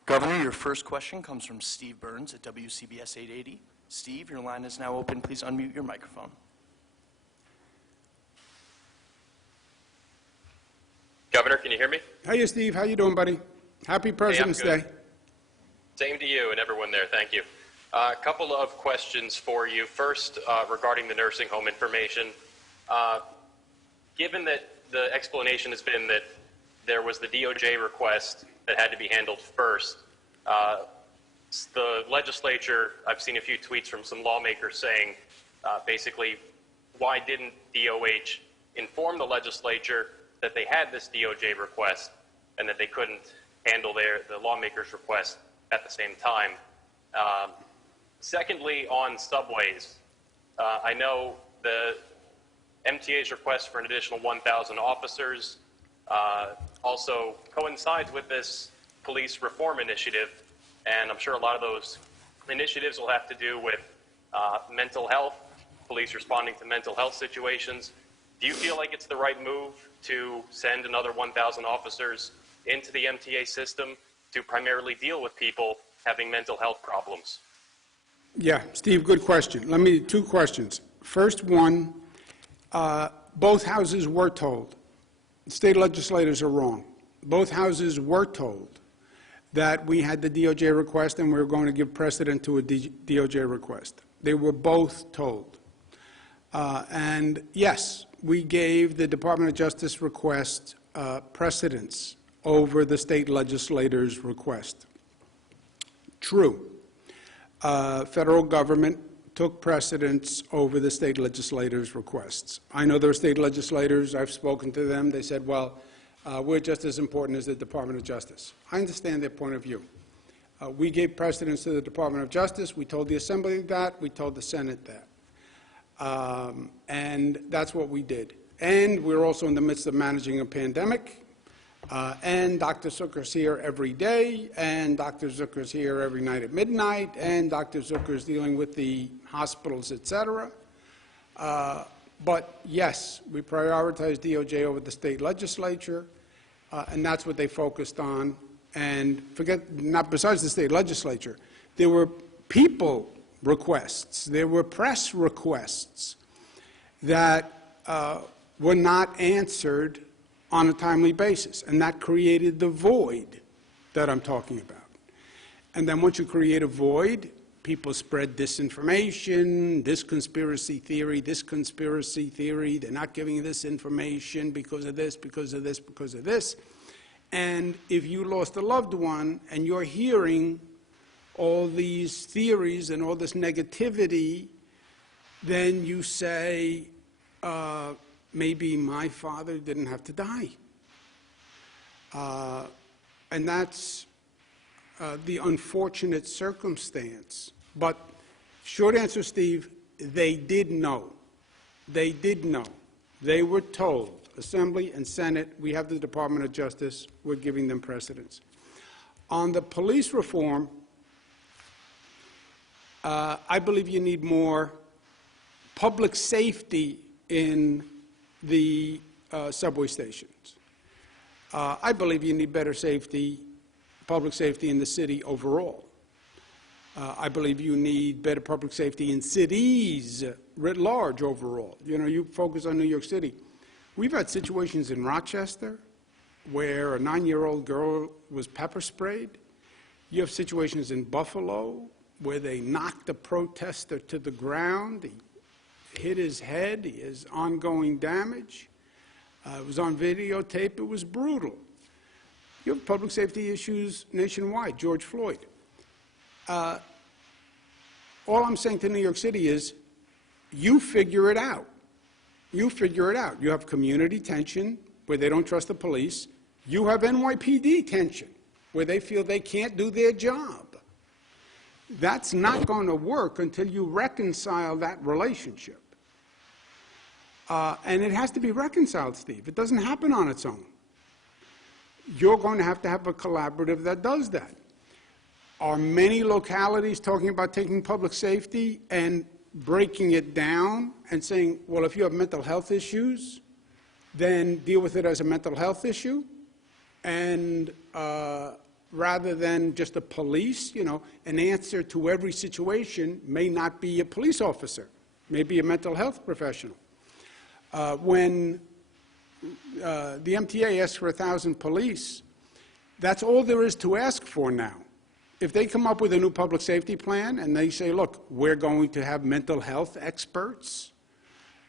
Governor, your first question comes from Steve Burns at WCBS 880. Steve, your line is now open. Please unmute your microphone. Governor, can you hear me? Hiya, Steve. How you doing, buddy? Happy President's Day. Same to you and everyone there. Thank you. A couple of questions for you. First, regarding the nursing home information. Given that the explanation has been that there was the DOJ request that had to be handled first, the legislature, I've seen a few tweets from some lawmakers saying, basically, why didn't DOH inform the legislature that they had this DOJ request and that they couldn't handle the lawmakers' request at the same time? Secondly, on subways, I know the MTA's request for an additional 1,000 officers also coincides with this police reform initiative, and I'm sure a lot of those initiatives will have to do with mental health, police responding to mental health situations. Do you feel like it's the right move to send another 1,000 officers into the MTA system to primarily deal with people having mental health problems? Yeah, Steve, good question. Two questions. First one, both houses were told. State legislators are wrong. Both houses were told that we had the DOJ request and we were going to give precedent to a DOJ request. They were both told. And yes, we gave the Department of Justice request precedence over the state legislator's request. True. Federal government took precedence over the state legislators' requests. I know there are state legislators, I've spoken to them, they said, well, we're just as important as the Department of Justice. I understand their point of view. We gave precedence to the Department of Justice, we told the Assembly that, we told the Senate that. And that's what we did. And we're also in the midst of managing a pandemic, and Dr. Zucker's here every day, and Dr. Zucker's here every night at midnight, and Dr. Zucker's dealing with the hospitals, et cetera. But yes, we prioritized DOJ over the state legislature, and that's what they focused on. And forget, not besides the state legislature, there were people requests, there were press requests that were not answered on a timely basis, and that created the void that I'm talking about. And then once you create a void, people spread disinformation, this conspiracy theory, they're not giving this information because of this, because of this, because of this. And if you lost a loved one and you're hearing all these theories and all this negativity, then you say, maybe my father didn't have to die. And that's the unfortunate circumstance. But short answer, Steve, they did know. They did know. They were told, Assembly and Senate, we have the Department of Justice, we're giving them precedence. On the police reform, I believe you need more public safety in the subway stations. I believe you need better safety, public safety in the city overall. I believe you need better public safety in cities writ large overall. You know, you focus on New York City. We've had situations in Rochester where a 9-year-old girl was pepper sprayed. You have situations in Buffalo where they knocked a protester to the ground. He hit his head. He has ongoing damage. It was on videotape. It was brutal. You have public safety issues nationwide, George Floyd. All I'm saying to New York City is, you figure it out. You figure it out. You have community tension where they don't trust the police. You have NYPD tension where they feel they can't do their job. That's not going to work until you reconcile that relationship. And it has to be reconciled, Steve. It doesn't happen on its own. You're going to have a collaborative that does that. Are many localities talking about taking public safety and breaking it down and saying, well, if you have mental health issues, then deal with it as a mental health issue? And rather than just a police, you know, an answer to every situation may not be a police officer, maybe a mental health professional. When the MTA asks for 1,000 police, that's all there is to ask for now. If they come up with a new public safety plan and they say, look, we're going to have mental health experts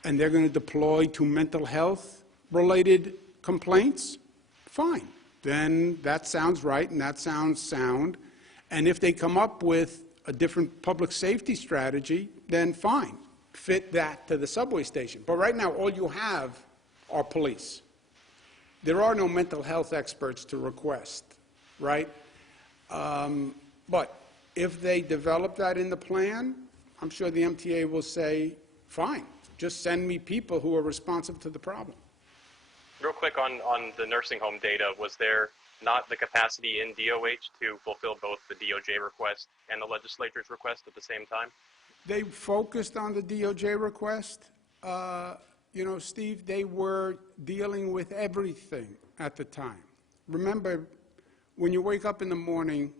and they're going to deploy to mental health related complaints, fine. Then that sounds right and that sounds sound. And if they come up with a different public safety strategy, then fine. Fit that to the subway station. But right now, all you have are police. There are no mental health experts to request, right? But if they develop that in the plan, I'm sure the MTA will say, fine, just send me people who are responsive to the problem. Real quick on the nursing home data, was there not the capacity in DOH to fulfill both the DOJ request and the legislature's request at the same time? They focused on the DOJ request. You know, Steve, they were dealing with everything at the time. Remember, when you wake up in the morning,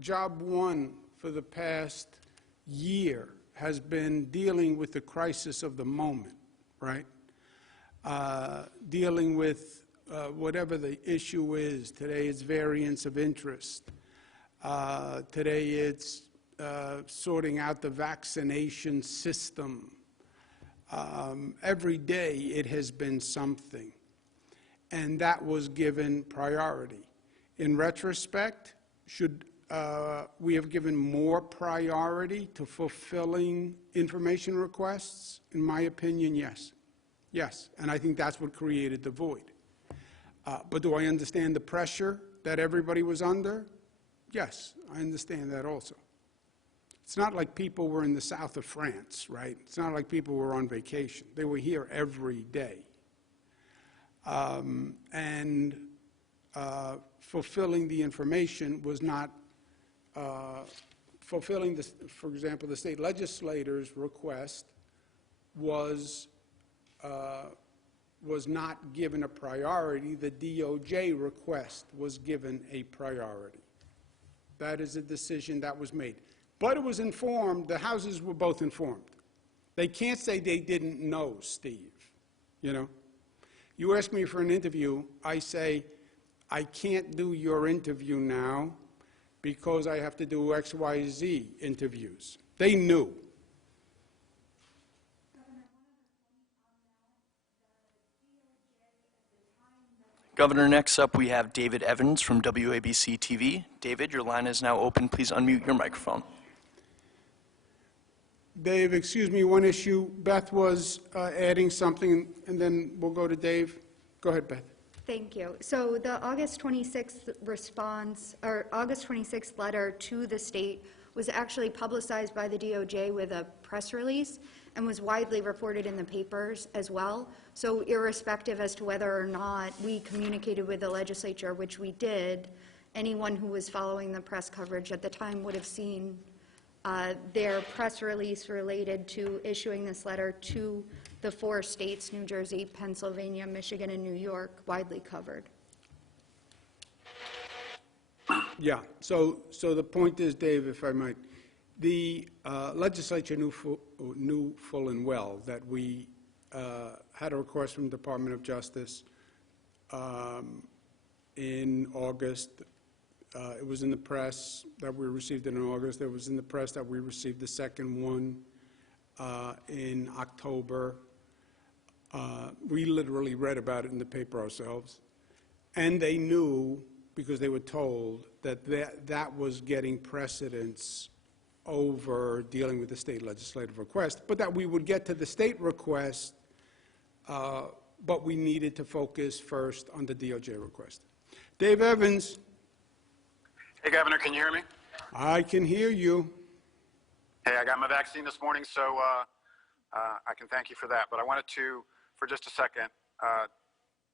job one for the past year has been dealing with the crisis of the moment, right? Dealing with whatever the issue is. Today it's variance of interest. Today it's sorting out the vaccination system. Every day it has been something. and that was given priority. In retrospect, should we have given more priority to fulfilling information requests? In my opinion, yes. Yes, and I think that's what created the void. But do I understand the pressure that everybody was under? Yes, I understand that also. It's not like people were in the south of France, right? It's not like people were on vacation. They were here every day. Fulfilling the information was not fulfilling, for example, the state legislator's request was not given a priority. The DOJ request was given a priority. That is a decision that was made. But it was informed, the houses were both informed. They can't say they didn't know, Steve, you know. You ask me for an interview, I say, I can't do your interview now because I have to do XYZ interviews. They knew. Governor, next up we have David Evans from WABC TV. David, your line is now open. Please unmute your microphone. Dave, excuse me, one issue. Beth was adding something, and then we'll go to Dave. Go ahead, Beth. Thank you. So the August 26th response, or August 26th letter to the state was actually publicized by the DOJ with a press release and was widely reported in the papers as well. So irrespective as to whether or not we communicated with the legislature, which we did, anyone who was following the press coverage at the time would have seen their press release related to issuing this letter to the 4 states, New Jersey, Pennsylvania, Michigan, and New York, widely covered. Yeah, so the point is, Dave, if I might, the legislature knew full and well that we had a request from the Department of Justice in August. It was in the press that we received it in August. It was in the press that we received the second one in October. We literally read about it in the paper ourselves. And they knew, because they were told, that was getting precedence over dealing with the state legislative request, but that we would get to the state request, but we needed to focus first on the DOJ request. Dave Evans. Hey, Governor, can you hear me? I can hear you. Hey, I got my vaccine this morning, so I can thank you for that. But I wanted to, for just a second,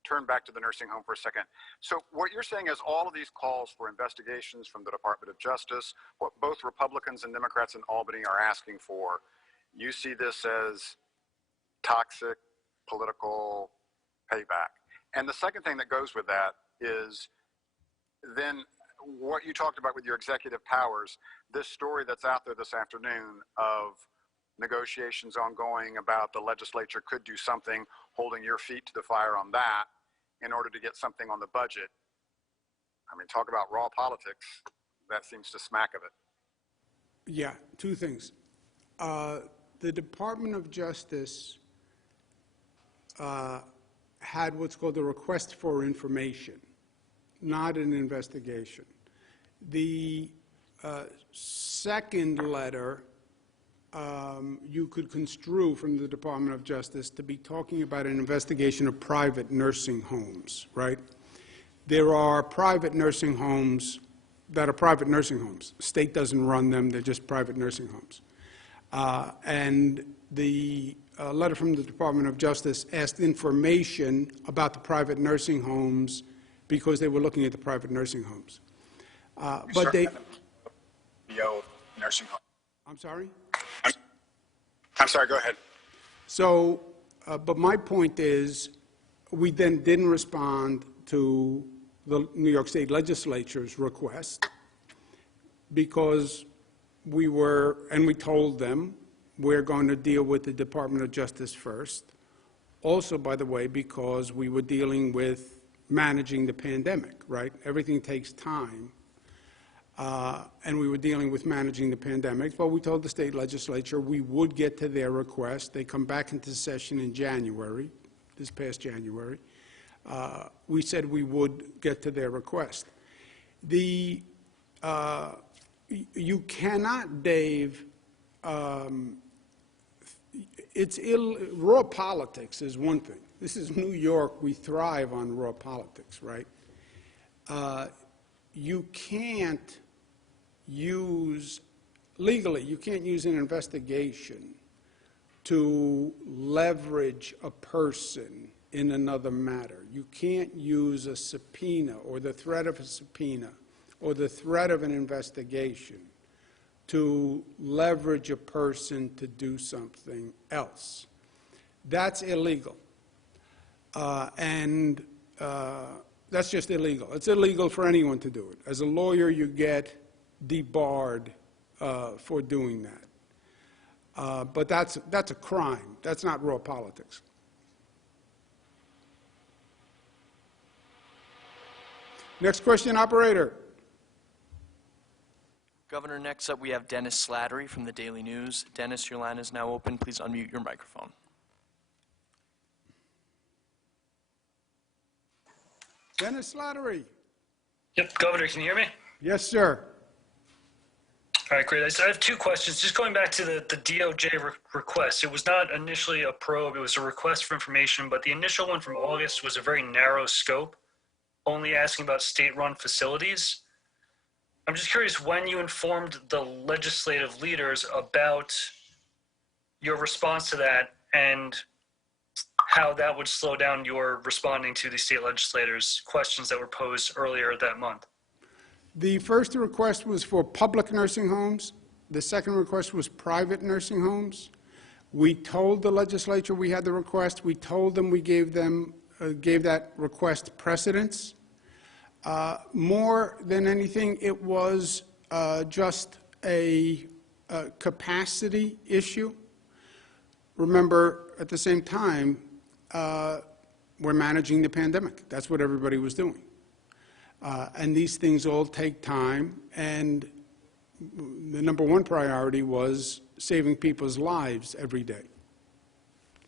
turn back to the nursing home for a second. So what you're saying is all of these calls for investigations from the Department of Justice, what both Republicans and Democrats in Albany are asking for, you see this as toxic political payback. And the second thing that goes with that is then what you talked about with your executive powers, this story that's out there this afternoon of negotiations ongoing about the legislature could do something, holding your feet to the fire on that in order to get something on the budget. I mean, talk about raw politics. That seems to smack of it. Yeah, 2 things. The Department of Justice had what's called a request for information, not an investigation. The second letter you could construe from the Department of Justice to be talking about an investigation of private nursing homes, right? There are private nursing homes that are private nursing homes. The state doesn't run them, they're just private nursing homes. And the letter from the Department of Justice asked information about the private nursing homes because they were looking at the private nursing homes. But they... nursing home. I'm sorry? I'm sorry, go ahead. So, but my point is, we then didn't respond to the New York State Legislature's request because we were, and we told them, we're going to deal with the Department of Justice first. Also, by the way, because we were dealing with managing the pandemic, right? Everything takes time. And we were dealing with managing the pandemic, but we told the state legislature we would get to their request. They come back into session in January, this past January. we said we would get to their request. You cannot, Dave, raw politics is one thing. This is New York. We thrive on raw politics, right? You can't use, legally, you can't use an investigation to leverage a person in another matter. You can't use a subpoena or the threat of a subpoena or the threat of an investigation to leverage a person to do something else. That's illegal. That's just illegal. It's illegal for anyone to do it. As a lawyer, you get debarred for doing that. But that's a crime. That's not raw politics. Next question, operator. Governor, next up we have Dennis Slattery from the Daily News. Dennis, your line is now open. Please unmute your microphone. Dennis Slattery. Yep, Governor, can you hear me? Yes, sir. All right, great. I have two questions. Just going back to the DOJ request. It was not initially a probe, it was a request for information, but the initial one from August was a very narrow scope, only asking about state-run facilities. I'm just curious when you informed the legislative leaders about your response to that and how that would slow down your responding to the state legislators' questions that were posed earlier that month. The first request was for public nursing homes. The second request was private nursing homes. We told the legislature we had the request. We told them we gave that request precedence. More than anything, it was just a capacity issue. Remember, at the same time, we're managing the pandemic. That's what everybody was doing. And these things all take time, and the number one priority was saving people's lives every day.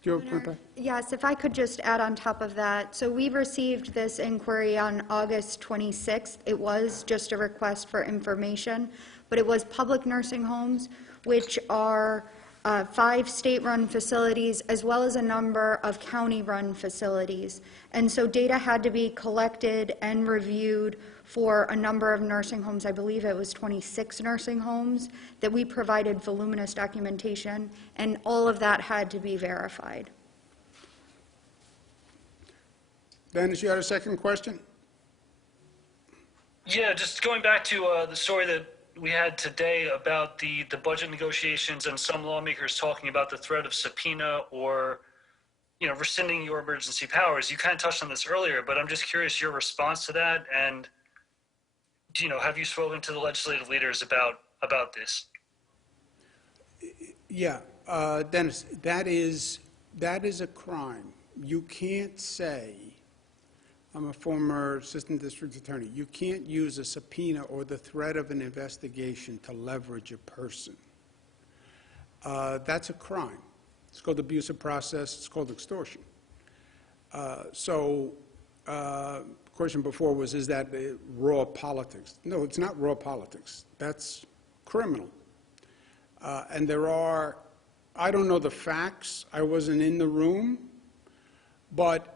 Do you have a point back? Yes, if I could just add on top of that. So we received this inquiry on August 26th. It was just a request for information, but it was public nursing homes, which are 5 state-run facilities, as well as a number of county-run facilities. And so data had to be collected and reviewed for a number of nursing homes. I believe it was 26 nursing homes that we provided voluminous documentation, and all of that had to be verified. Dennis, you had a second question? Yeah, just going back to the story that we had today about the budget negotiations and some lawmakers talking about the threat of subpoena or, rescinding your emergency powers. You kind of touched on this earlier, but I'm just curious your response to that, and, have you spoken to the legislative leaders about this? Yeah, Dennis, that is a crime. You can't say, I'm a former assistant district attorney, you can't use a subpoena or the threat of an investigation to leverage a person. That's a crime. It's called abuse of process. It's called extortion. Question before was, is that raw politics? No, it's not raw politics. That's criminal. And there are, I don't know the facts. I wasn't in the room, but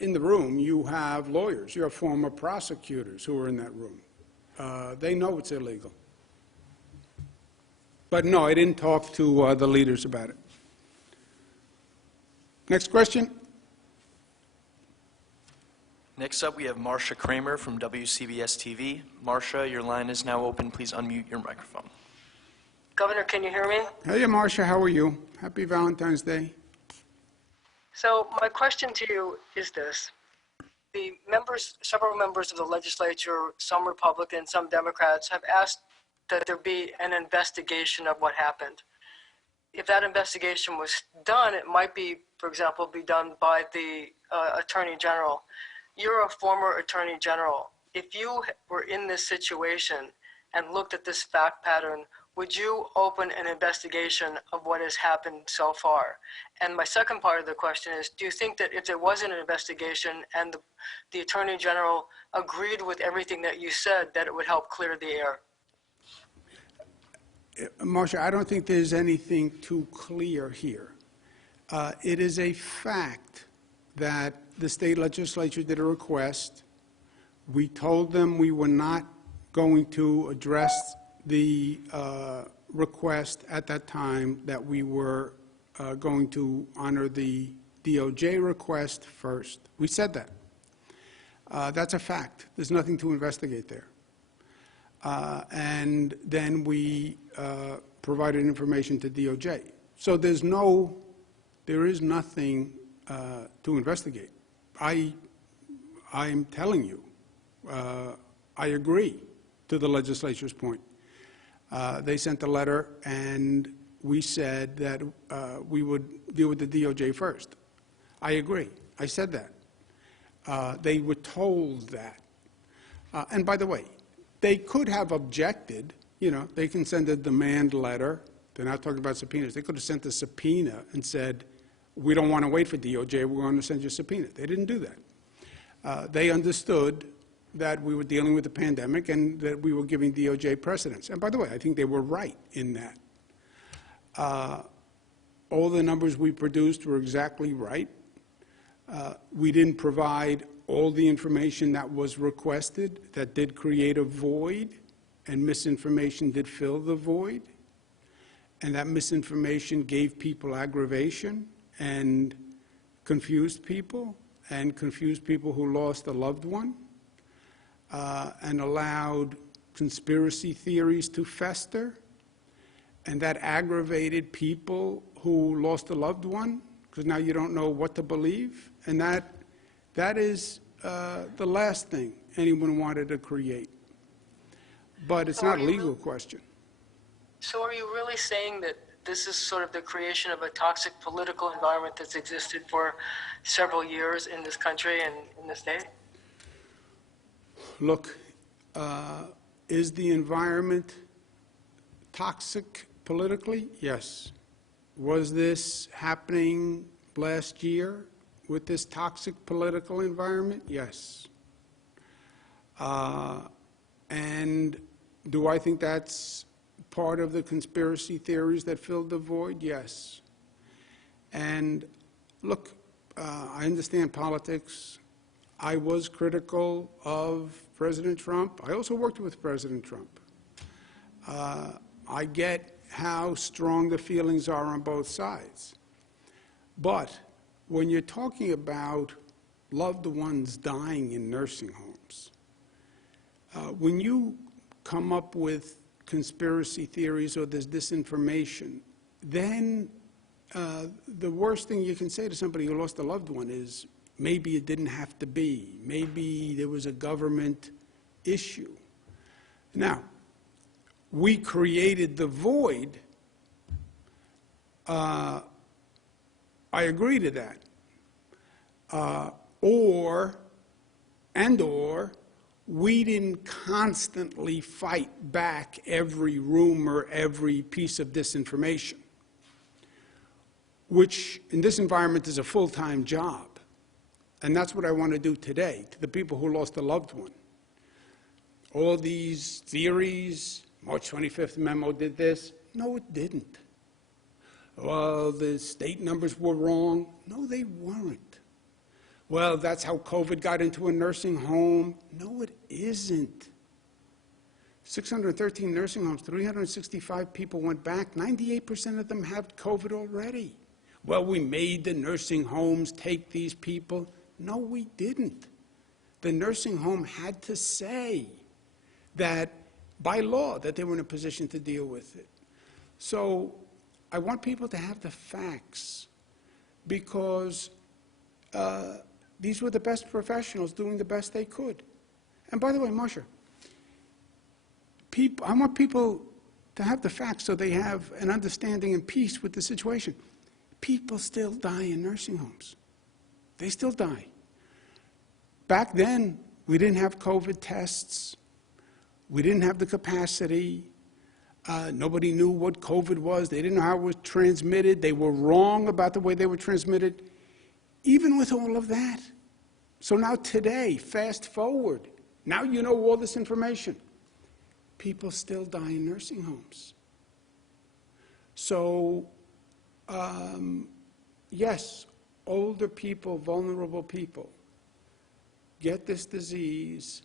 in the room you have lawyers. You have former prosecutors who are in that room. They know it's illegal. But no, I didn't talk to the leaders about it. Next question. Next up, we have Marcia Kramer from WCBS TV. Marcia, your line is now open. Please unmute your microphone. Governor, can you hear me? Hey, Marcia, how are you? Happy Valentine's Day. So my question to you is this. Several members of the legislature, some Republicans, some Democrats, have asked that there be an investigation of what happened. If that investigation was done, it might be, for example, be done by the Attorney General. You're a former Attorney General. If you were in this situation and looked at this fact pattern, would you open an investigation of what has happened so far? And my second part of the question is, do you think that if there wasn't an investigation and the Attorney General agreed with everything that you said, that it would help clear the air? Marsha, I don't think there's anything too clear here. It is a fact that the state legislature did a request. We told them we were not going to address the request at that time, that we were going to honor the DOJ request first. We said that. That's a fact. There's nothing to investigate there. And then we provided information to DOJ. So there is nothing to investigate. I'm telling you, I agree to the legislature's point. They sent a letter, and we said that we would deal with the DOJ first. I agree. I said that. They were told that. And by the way, they could have objected. You know, they can send a demand letter. They're not talking about subpoenas. They could have sent a subpoena and said, we don't want to wait for DOJ. We're going to send you a subpoena. They didn't do that. They understood that we were dealing with the pandemic and that we were giving DOJ precedence. And by the way, I think they were right in that. All the numbers we produced were exactly right. We didn't provide all the information that was requested. That did create a void, and misinformation did fill the void. And that misinformation gave people aggravation and confused people who lost a loved one, and allowed conspiracy theories to fester. And that aggravated people who lost a loved one, because now you don't know what to believe. And that is the last thing anyone wanted to create. But it's not a legal question. So are you really saying that this is sort of the creation of a toxic political environment that's existed for several years in this country and in the state? Look, is the environment toxic politically? Yes. Was this happening last year with this toxic political environment? Yes. And do I think that's part of the conspiracy theories that filled the void? Yes. And look, I understand politics. I was critical of President Trump. I also worked with President Trump. I get how strong the feelings are on both sides. But when you're talking about loved ones dying in nursing homes, when you come up with conspiracy theories or there's disinformation, then the worst thing you can say to somebody who lost a loved one is, maybe it didn't have to be. Maybe there was a government issue. Now, we created the void. I agree to that. Or we didn't constantly fight back every rumor, every piece of disinformation, which in this environment is a full-time job. And that's what I want to do today to the people who lost a loved one. All these theories, March 25th memo did this. No, it didn't. Well, the state numbers were wrong. No, they weren't. Well, that's how COVID got into a nursing home. No, it isn't. 613 nursing homes, 365 people went back. 98% of them had COVID already. Well, we made the nursing homes take these people. No, we didn't. The nursing home had to say that, by law, that they were in a position to deal with it. So I want people to have the facts, because these were the best professionals doing the best they could. And by the way, Marsha, I want people to have the facts so they have an understanding and peace with the situation. People still die in nursing homes. They still die. Back then, we didn't have COVID tests. We didn't have the capacity. Nobody knew what COVID was. They didn't know how it was transmitted. They were wrong about the way they were transmitted. Even with all of that. So now today, fast forward, now you know all this information. People still die in nursing homes. So, yes, older people, vulnerable people, get this disease,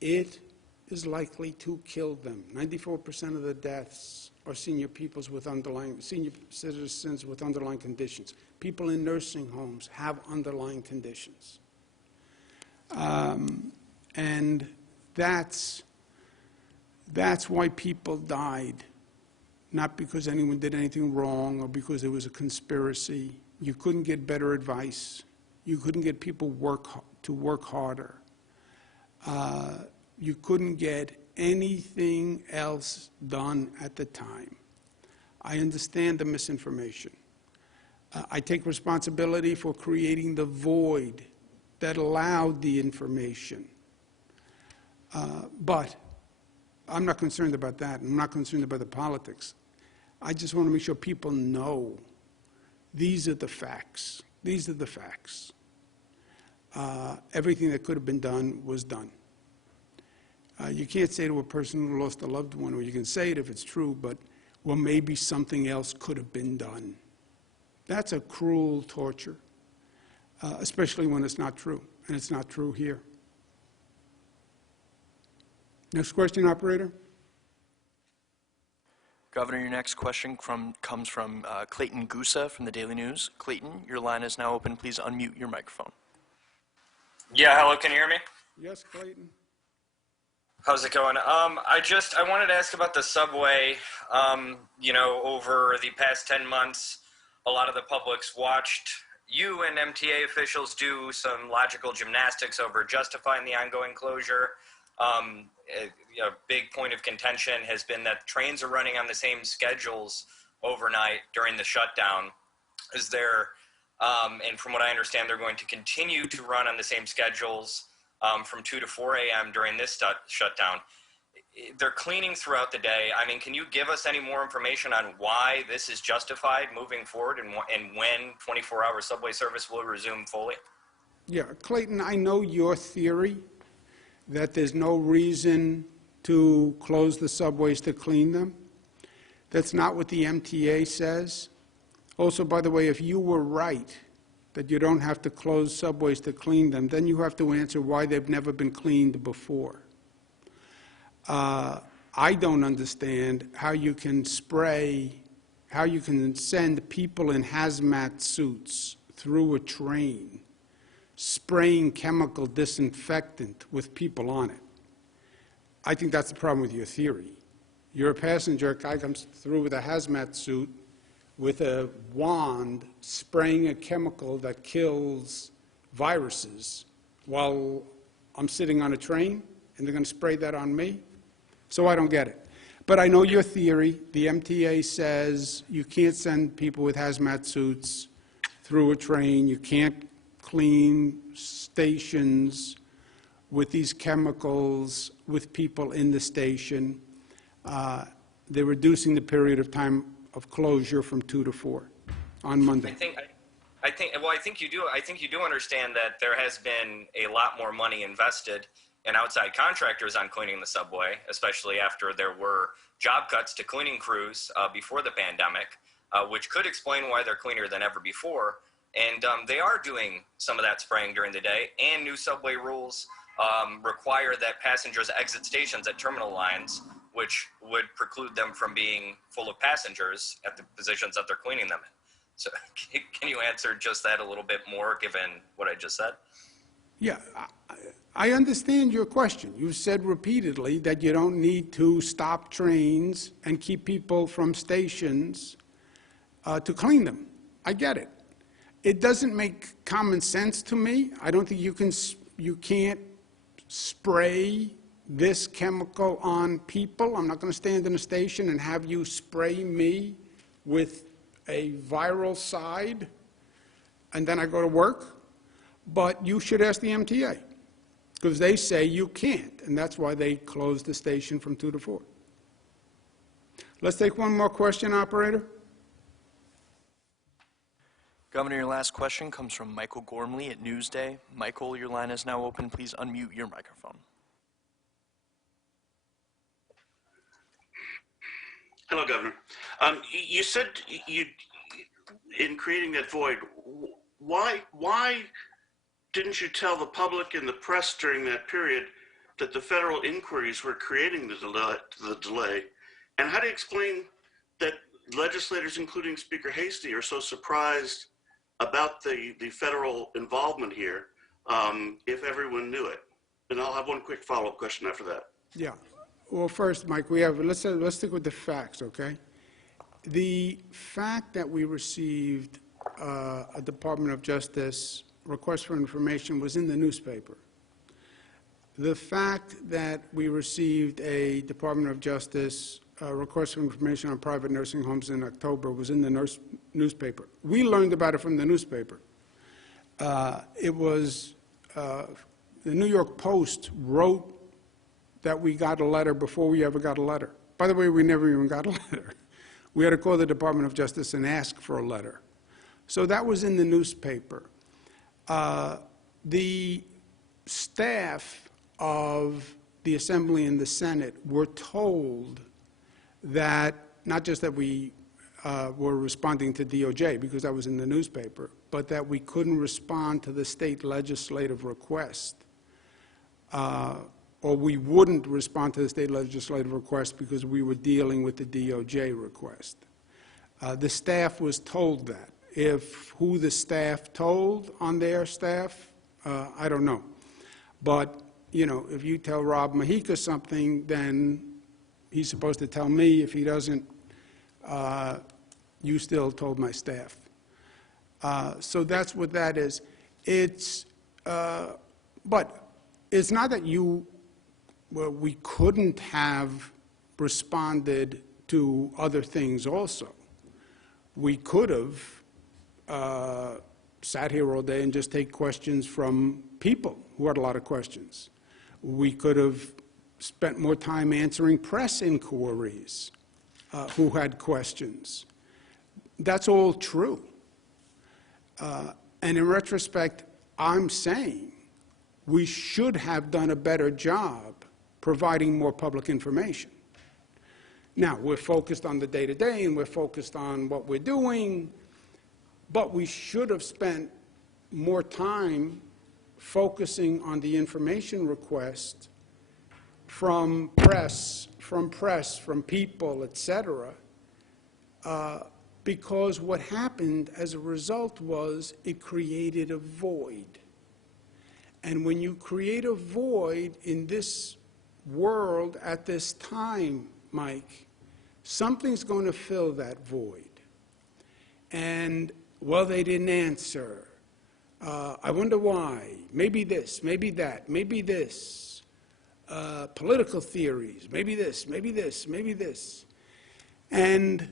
it is likely to kill them. 94% of the deaths are senior citizens with underlying conditions. People in nursing homes have underlying conditions. And that's why people died, not because anyone did anything wrong or because there was a conspiracy. You couldn't get better advice. You couldn't get people to work harder. You couldn't get anything else done at the time. I understand the misinformation. I take responsibility for creating the void that allowed the information. But I'm not concerned about that. I'm not concerned about the politics. I just want to make sure people know these are the facts. These are the facts. Everything that could have been done was done. You can't say to a person who lost a loved one, or you can say it if it's true, but, well, maybe something else could have been done. That's a cruel torture, especially when it's not true, and it's not true here. Next question, operator. Governor, your next question comes from Clayton Gusa from the Daily News. Clayton, your line is now open. Please unmute your microphone. Yeah, hello, can you hear me? Yes, Clayton. How's it going? I wanted to ask about the subway. You know, over the past 10 months, a lot of the public's watched you and MTA officials do some logical gymnastics over justifying the ongoing closure. A big point of contention has been that trains are running on the same schedules overnight during the shutdown. Is there, and from what I understand, they're going to continue to run on the same schedules from 2 to 4 a.m. during this shutdown. They're cleaning throughout the day. I mean, can you give us any more information on why this is justified moving forward and when 24-hour subway service will resume fully? Yeah, Clayton, I know your theory that there's no reason to close the subways to clean them. That's not what the MTA says. Also, by the way, if you were right that you don't have to close subways to clean them, then you have to answer why they've never been cleaned before. I don't understand how you can send people in hazmat suits through a train, spraying chemical disinfectant with people on it. I think that's the problem with your theory. You're a passenger, a guy comes through with a hazmat suit with a wand spraying a chemical that kills viruses while I'm sitting on a train, and they're going to spray that on me? So I don't get it. But I know your theory. The MTA says you can't send people with hazmat suits through a train. You can't clean stations with these chemicals with people in the station. They're reducing the period of time of closure from 2 to 4 on Monday. I think you do understand that there has been a lot more money invested in outside contractors on cleaning the subway, especially after there were job cuts to cleaning crews before the pandemic, which could explain why they're cleaner than ever before. And they are doing some of that spraying during the day, and new subway rules require that passengers exit stations at terminal lines, which would preclude them from being full of passengers at the positions that they're cleaning them in. So can you answer just that a little bit more, given what I just said? Yeah, I understand your question. You said repeatedly that you don't need to stop trains and keep people from stations to clean them. I get it. It doesn't make common sense to me. I don't think you can't spray this chemical on people. I'm not going to stand in a station and have you spray me with a viral side and then I go to work. But you should ask the MTA, because they say you can't, and that's why they closed the station from 2 to 4. Let's take one more question, operator. Governor, your last question comes from Michael Gormley at Newsday. Michael, your line is now open. Please unmute your microphone. Hello, Governor. You said in creating that void, why didn't you tell the public and the press during that period that the federal inquiries were creating the delay? And how do you explain that legislators, including Speaker Hasty, are so surprised about the federal involvement here if everyone knew it? And I'll have one quick follow-up question after that. Yeah. Well, first, Mike, let's stick with the facts, okay? The fact that we received a Department of Justice request for information was in the newspaper. The fact that we received a Department of Justice request for information on private nursing homes in October was in the newspaper. We learned about it from the newspaper. It was, the New York Post wrote that we got a letter before we ever got a letter. By the way, we never even got a letter. We had to call the Department of Justice and ask for a letter. So that was in the newspaper. The staff of the Assembly and the Senate were told that, not just that we were responding to DOJ, because that was in the newspaper, but that we couldn't respond to the state legislative request, or we wouldn't respond to the state legislative request because we were dealing with the DOJ request. The staff was told that. Who the staff told on their staff, I don't know. But, you know, if you tell Rob Mahika something, then he's supposed to tell me. If he doesn't, you still told my staff. So that's what that is. But it's not that we couldn't have responded to other things also. We could have sat here all day and just take questions from people who had a lot of questions. We could have spent more time answering press inquiries who had questions. That's all true. And in retrospect, I'm saying we should have done a better job providing more public information. Now, we're focused on the day-to-day and we're focused on what we're doing, but we should have spent more time focusing on the information request from press, from people, et cetera, because what happened as a result was it created a void. And when you create a void in this world at this time, Mike, something's going to fill that void. And, well, they didn't answer. I wonder why. Maybe this, maybe that, maybe this. Political theories, maybe this, maybe this, maybe this. And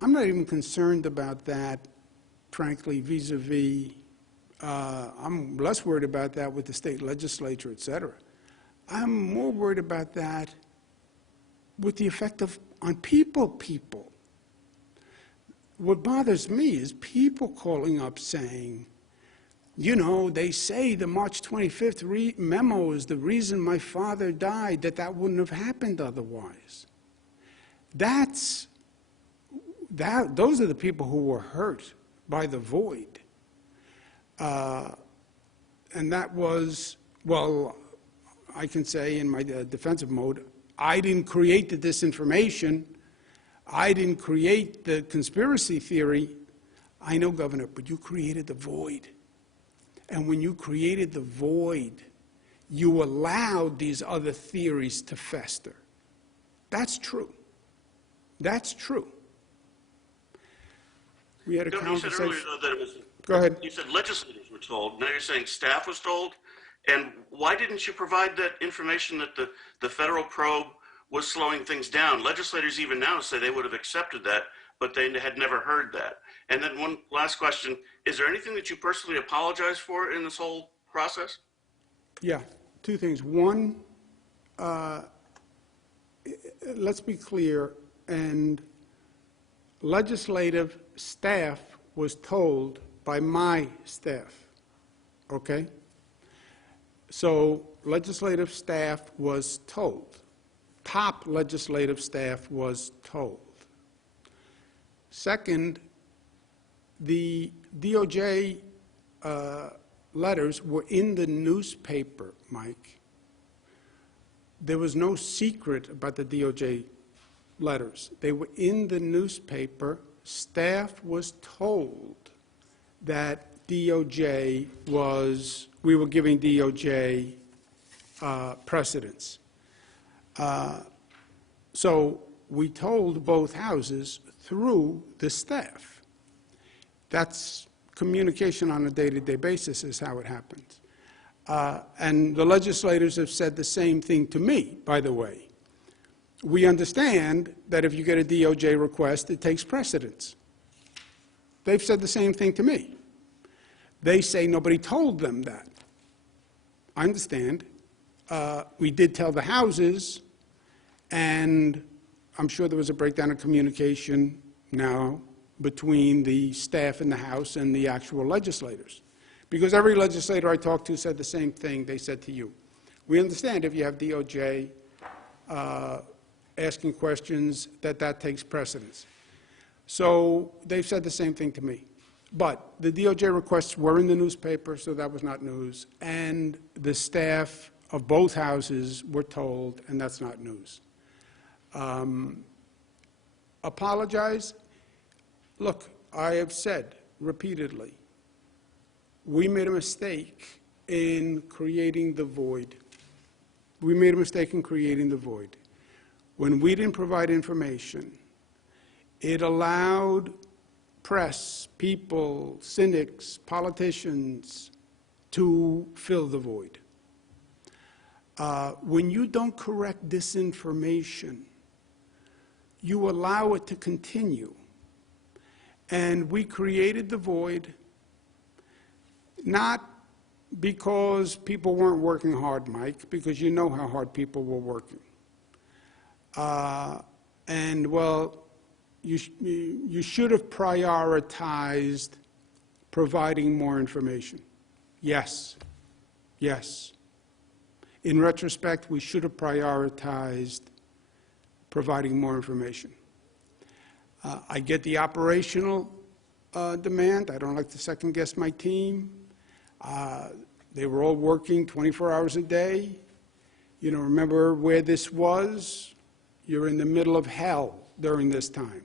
I'm not even concerned about that, frankly, vis-a-vis. I'm less worried about that with the state legislature, et cetera. I'm more worried about that with the effect on people. What bothers me is people calling up saying, you know, they say the March 25th memo is the reason my father died, that wouldn't have happened otherwise. Those are the people who were hurt by the void. And that was, well, I can say in my defensive mode, I didn't create the disinformation. I didn't create the conspiracy theory. I know, Governor, but you created the void. And when you created the void, you allowed these other theories to fester. That's true. That's true. We had a conversation. You said earlier, though, that it was. Go ahead. You said legislators were told. Now you're saying staff was told. And why didn't you provide that information that the federal probe was slowing things down? Legislators even now say they would have accepted that, but they had never heard that. And then one last question, is there anything that you personally apologize for in this whole process? Yeah, two things. One, let's be clear, and legislative staff was told by my staff, okay? So legislative staff was told. Top legislative staff was told. Second, the DOJ letters were in the newspaper, Mike. There was no secret about the DOJ letters. They were in the newspaper. Staff was told that DOJ was, we were giving DOJ precedence. So we told both houses through the staff. That's communication on a day-to-day basis is how it happens. And the legislators have said the same thing to me, by the way. We understand that if you get a DOJ request, it takes precedence. They've said the same thing to me. They say nobody told them that. I understand. We did tell the houses, and I'm sure there was a breakdown of communication now between the staff in the House and the actual legislators. Because every legislator I talked to said the same thing they said to you. We understand if you have DOJ asking questions, that takes precedence. So they've said the same thing to me. But the DOJ requests were in the newspaper, so that was not news. And the staff of both houses were told, and that's not news. Apologize? Look, I have said repeatedly, we made a mistake in creating the void. We made a mistake in creating the void. When we didn't provide information, it allowed press, people, cynics, politicians to fill the void. When you don't correct disinformation, you allow it to continue. And we created the void not because people weren't working hard, Mike, because you know how hard people were working. And, well, you should have prioritized providing more information. Yes. Yes. In retrospect, we should have prioritized providing more information. I get the operational demand. I don't like to second-guess my team. They were all working 24 hours a day. You know, remember where this was? You're in the middle of hell during this time.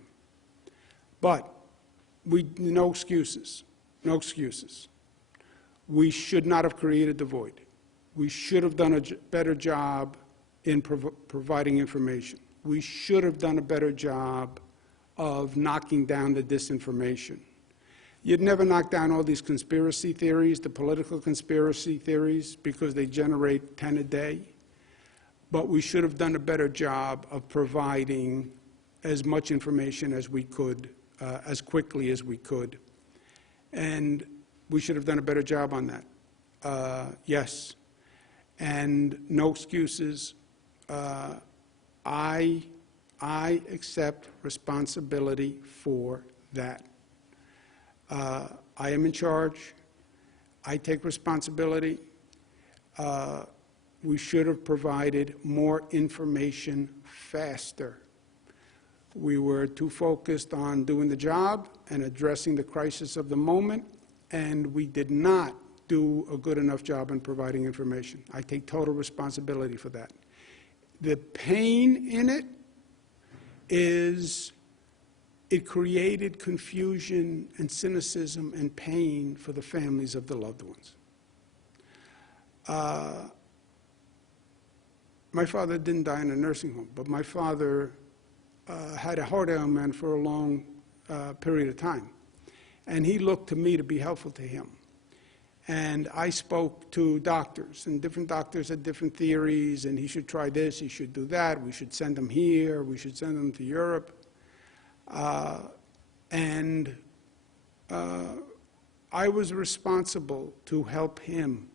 But no excuses, no excuses. We should not have created the void. We should have done a better job in providing information. We should have done a better job of knocking down the disinformation. You'd never knock down all these conspiracy theories, the political conspiracy theories, because they generate 10 a day. But we should have done a better job of providing as much information as we could, as quickly as we could. And we should have done a better job on that. Yes. And no excuses. I accept responsibility for that. I am in charge. I take responsibility. We should have provided more information faster. We were too focused on doing the job and addressing the crisis of the moment, and we did not do a good enough job in providing information. I take total responsibility for that. The pain in it is it created confusion and cynicism and pain for the families of the loved ones. My father didn't die in a nursing home, but my father had a heart ailment for a long period of time. And he looked to me to be helpful to him. And I spoke to doctors, and different doctors had different theories, and he should try this, he should do that, we should send him here, we should send him to Europe. I was responsible to help him.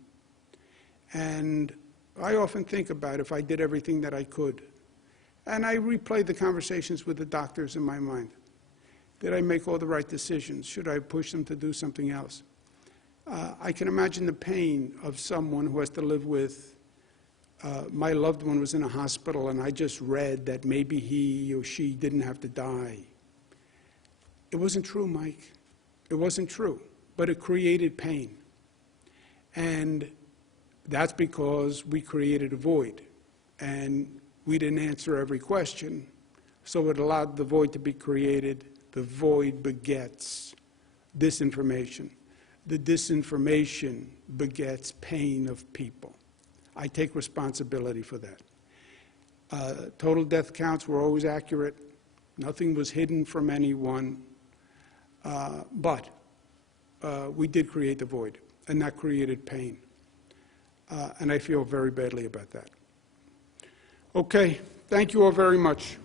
And I often think about if I did everything that I could. And I replayed the conversations with the doctors in my mind. Did I make all the right decisions? Should I push them to do something else? I can imagine the pain of someone who has to live with, my loved one was in a hospital and I just read that maybe he or she didn't have to die. It wasn't true, Mike. It wasn't true, but it created pain. And that's because we created a void and we didn't answer every question, so it allowed the void to be created. The void begets disinformation. The disinformation begets pain of people. I take responsibility for that. Total death counts were always accurate. Nothing was hidden from anyone. But we did create the void, and that created pain. And I feel very badly about that. Okay, thank you all very much.